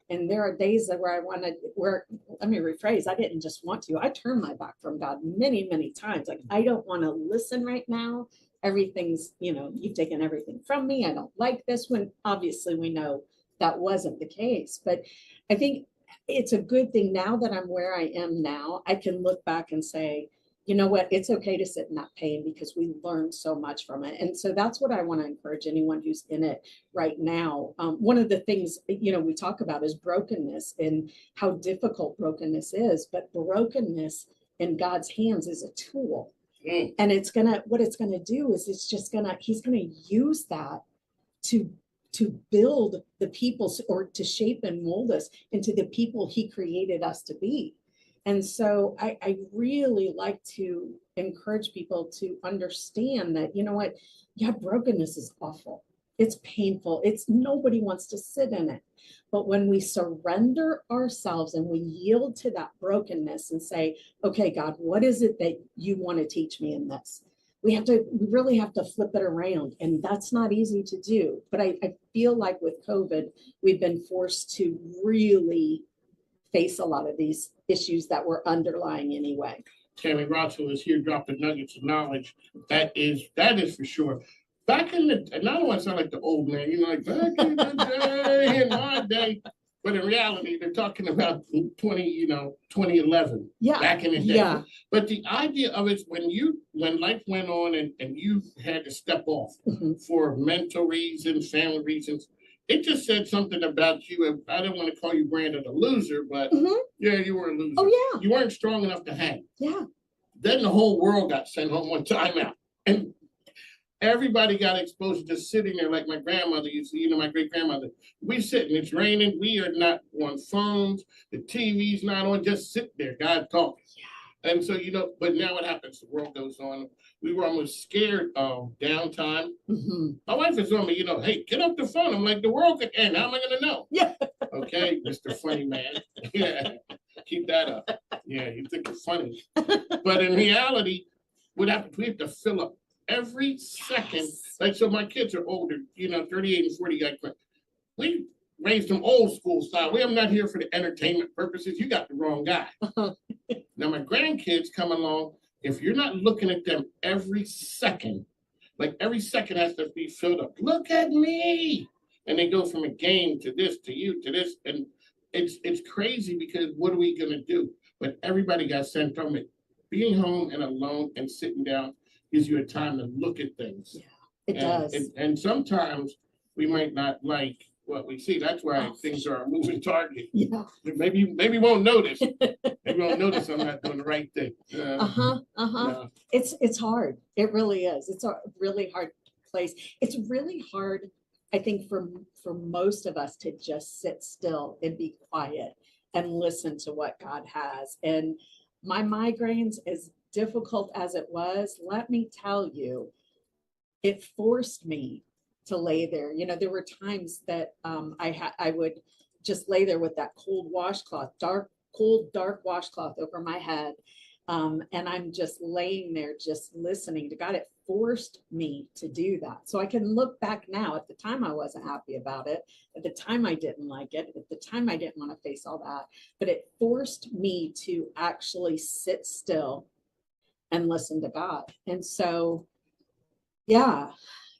And there are days where let me rephrase, I didn't just want to. I turned my back from God many, many times. Like, I don't want to listen right now. Everything's, you know, you've taken everything from me. I don't like this, when obviously we know that wasn't the case. But I think it's a good thing now that I'm where I am now. I can look back and say, you know what, it's okay to sit in that pain because we learned so much from it. And so that's what I want to encourage anyone who's in it right now. One of the things, you know, we talk about is brokenness and how difficult brokenness is, but brokenness in God's hands is a tool. And what it's gonna do is he's gonna use that to build the people, or to shape and mold us into the people he created us to be. And so I really like to encourage people to understand that, you know what, yeah, brokenness is awful. It's painful. Nobody wants to sit in it. But when we surrender ourselves and we yield to that brokenness and say, okay, God, what is it that you want to teach me in this? We really have to flip it around. And that's not easy to do. But I feel like with COVID, we've been forced to really face a lot of these issues that were underlying anyway. Tammy Rotzoll is here dropping nuggets of knowledge. That is for sure. Back in the, and I don't want to sound like the old man, you know, like back in the day, in my day. But in reality, they're talking about 2011, back in the day. Yeah. But the idea of it, when life went on and you had to step off for mental reasons, family reasons, it just said something about you. I don't want to call you Brandon a loser, but yeah, you were a loser. Oh, yeah. You weren't strong enough to hang. Yeah. Then the whole world got sent home on timeout. And everybody got exposed to just sitting there like my grandmother used to, my great grandmother. We sitting, it's raining, we are not on phones, the TV's not on, just sit there, God talking. Yeah. And so, but now what happens? The world goes on. We were almost scared of downtime. My wife is on me, hey, get off the phone. I'm like, the world could end. How am I going to know? Yeah. Okay, Mr. Funny Man. Yeah, keep that up. Yeah, you think it's funny. But in reality, what happens? We have to fill up every second. Like, so my kids are older, 38 and 40. raised them old school style. I'm not here for the entertainment purposes. You got the wrong guy. Now my grandkids come along. If you're not looking at them every second, like every second has to be filled up. Look at me. And they go from a game to this, to you, to this. And it's crazy because what are we gonna do? But everybody got sent from it. Being home and alone and sitting down gives you a time to look at things. Yeah, it does. And sometimes we might not like what we see. That's why things are a moving target. Yeah. Maybe you won't notice. Maybe you won't notice I'm not doing the right thing. No. It's hard. It really is. It's a really hard place. It's really hard, I think, for most of us to just sit still and be quiet and listen to what God has. And my migraines, as difficult as it was, let me tell you, it forced me to lay there. You know, there were times that I would just lay there with that cold washcloth, dark washcloth over my head. And I'm just laying there, just listening to God. It forced me to do that. So I can look back now. At the time, I wasn't happy about it. At the time, I didn't like it. At the time, I didn't want to face all that. But it forced me to actually sit still and listen to God. And so, yeah,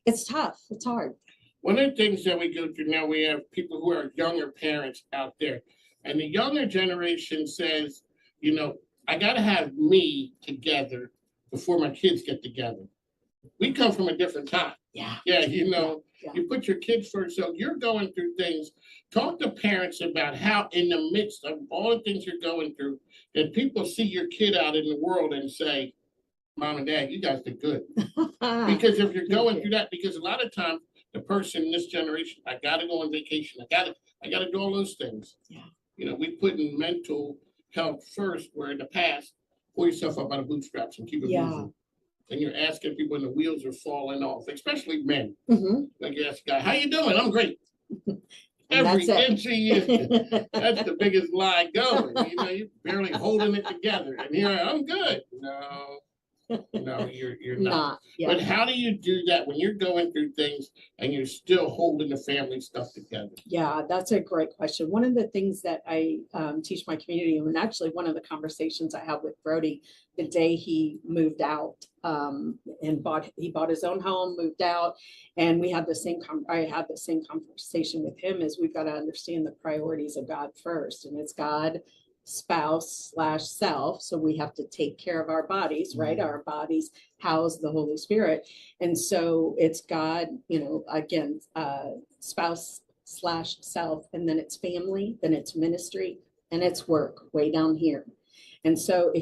it's tough. It's hard. One of the things that we go through now, we have people who are younger parents out there. And the younger generation says, you know, I got to have me together before my kids get together. We come from a different time. Yeah. Yeah, you know, you put your kids first. So you're going through things. Talk to parents about how in the midst of all the things you're going through, that people see your kid out in the world and say, Mom and Dad, you guys did good. Because if you're going through that, because a lot of times the person in this generation, I got to go on vacation. I got to do all those things. Yeah. You know, we put in mental health first, where in the past, pull yourself up by the bootstraps and keep it moving. And you're asking people when the wheels are falling off, especially men. Like you ask a guy, how you doing? I'm great. Every inch of you, that's the biggest lie going. You know, you're barely holding it together. And you're like, I'm good. No, you're not. Yeah. But how do you do that when you're going through things and you're still holding the family stuff together? Yeah, that's a great question. One of the things that I teach my community, and actually one of the conversations I had with Brody the day he moved out and he bought his own home, moved out, and we had I had the same conversation with him, is we've got to understand the priorities of God first, and it's God, spouse / self. So we have to take care of our bodies, right? Our bodies house the Holy Spirit. And so it's God, you know, again, spouse / self, and then it's family, then it's ministry, and it's work way down here. And so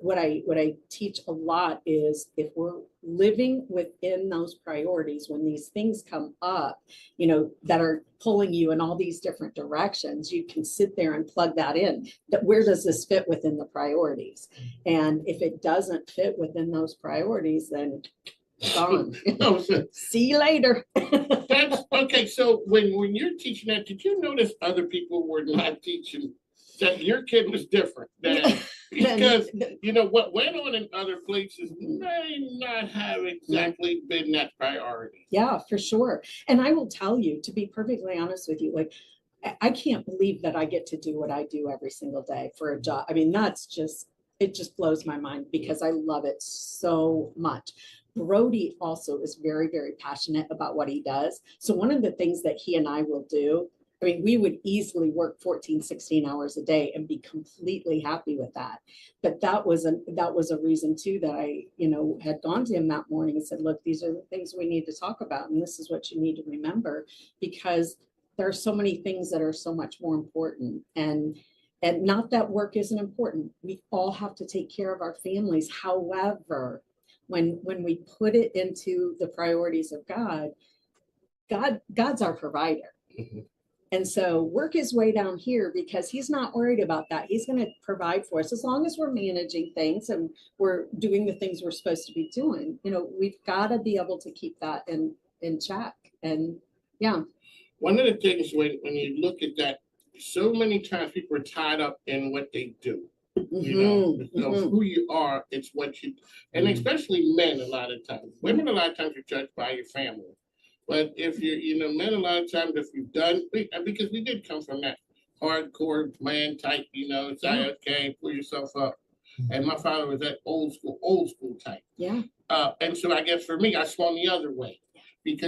what I teach a lot is, if we're living within those priorities, when these things come up, you know, that are pulling you in all these different directions, you can sit there and plug that in. That where does this fit within the priorities? And if it doesn't fit within those priorities, then gone. See you later. That's okay. So when you're teaching that, did you notice other people were not teaching that your kid was different? Because you know what went on in other places may not have exactly been that priority. Yeah, for sure. And I will tell you, to be perfectly honest with you, like, I can't believe that I get to do what I do every single day for a job. I mean, it just blows my mind, because I love it so much. Brody also is very, very passionate about what he does. So one of the things that he and I will do, I mean, we would easily work 14, 16 hours a day and be completely happy with that. But that was a reason too, that I, you know, had gone to him that morning and said, look, these are the things we need to talk about. And this is what you need to remember, because there are so many things that are so much more important. And not that work isn't important. We all have to take care of our families. However, when we put it into the priorities of God's our provider. And so work is way down here, because he's not worried about that. He's going to provide for us as long as we're managing things and we're doing the things we're supposed to be doing. You know, we've got to be able to keep that in check. And yeah. One of the things when you look at that, so many times people are tied up in what they do. You know, who you are, it's what you, and especially men a lot of times. Women a lot of times are judged by your family. But if you're, men, a lot of times if you've done, because we did come from that hardcore man type, say, okay, pull yourself up. And my father was that old school type. Yeah. And so I guess for me, I swung the other way because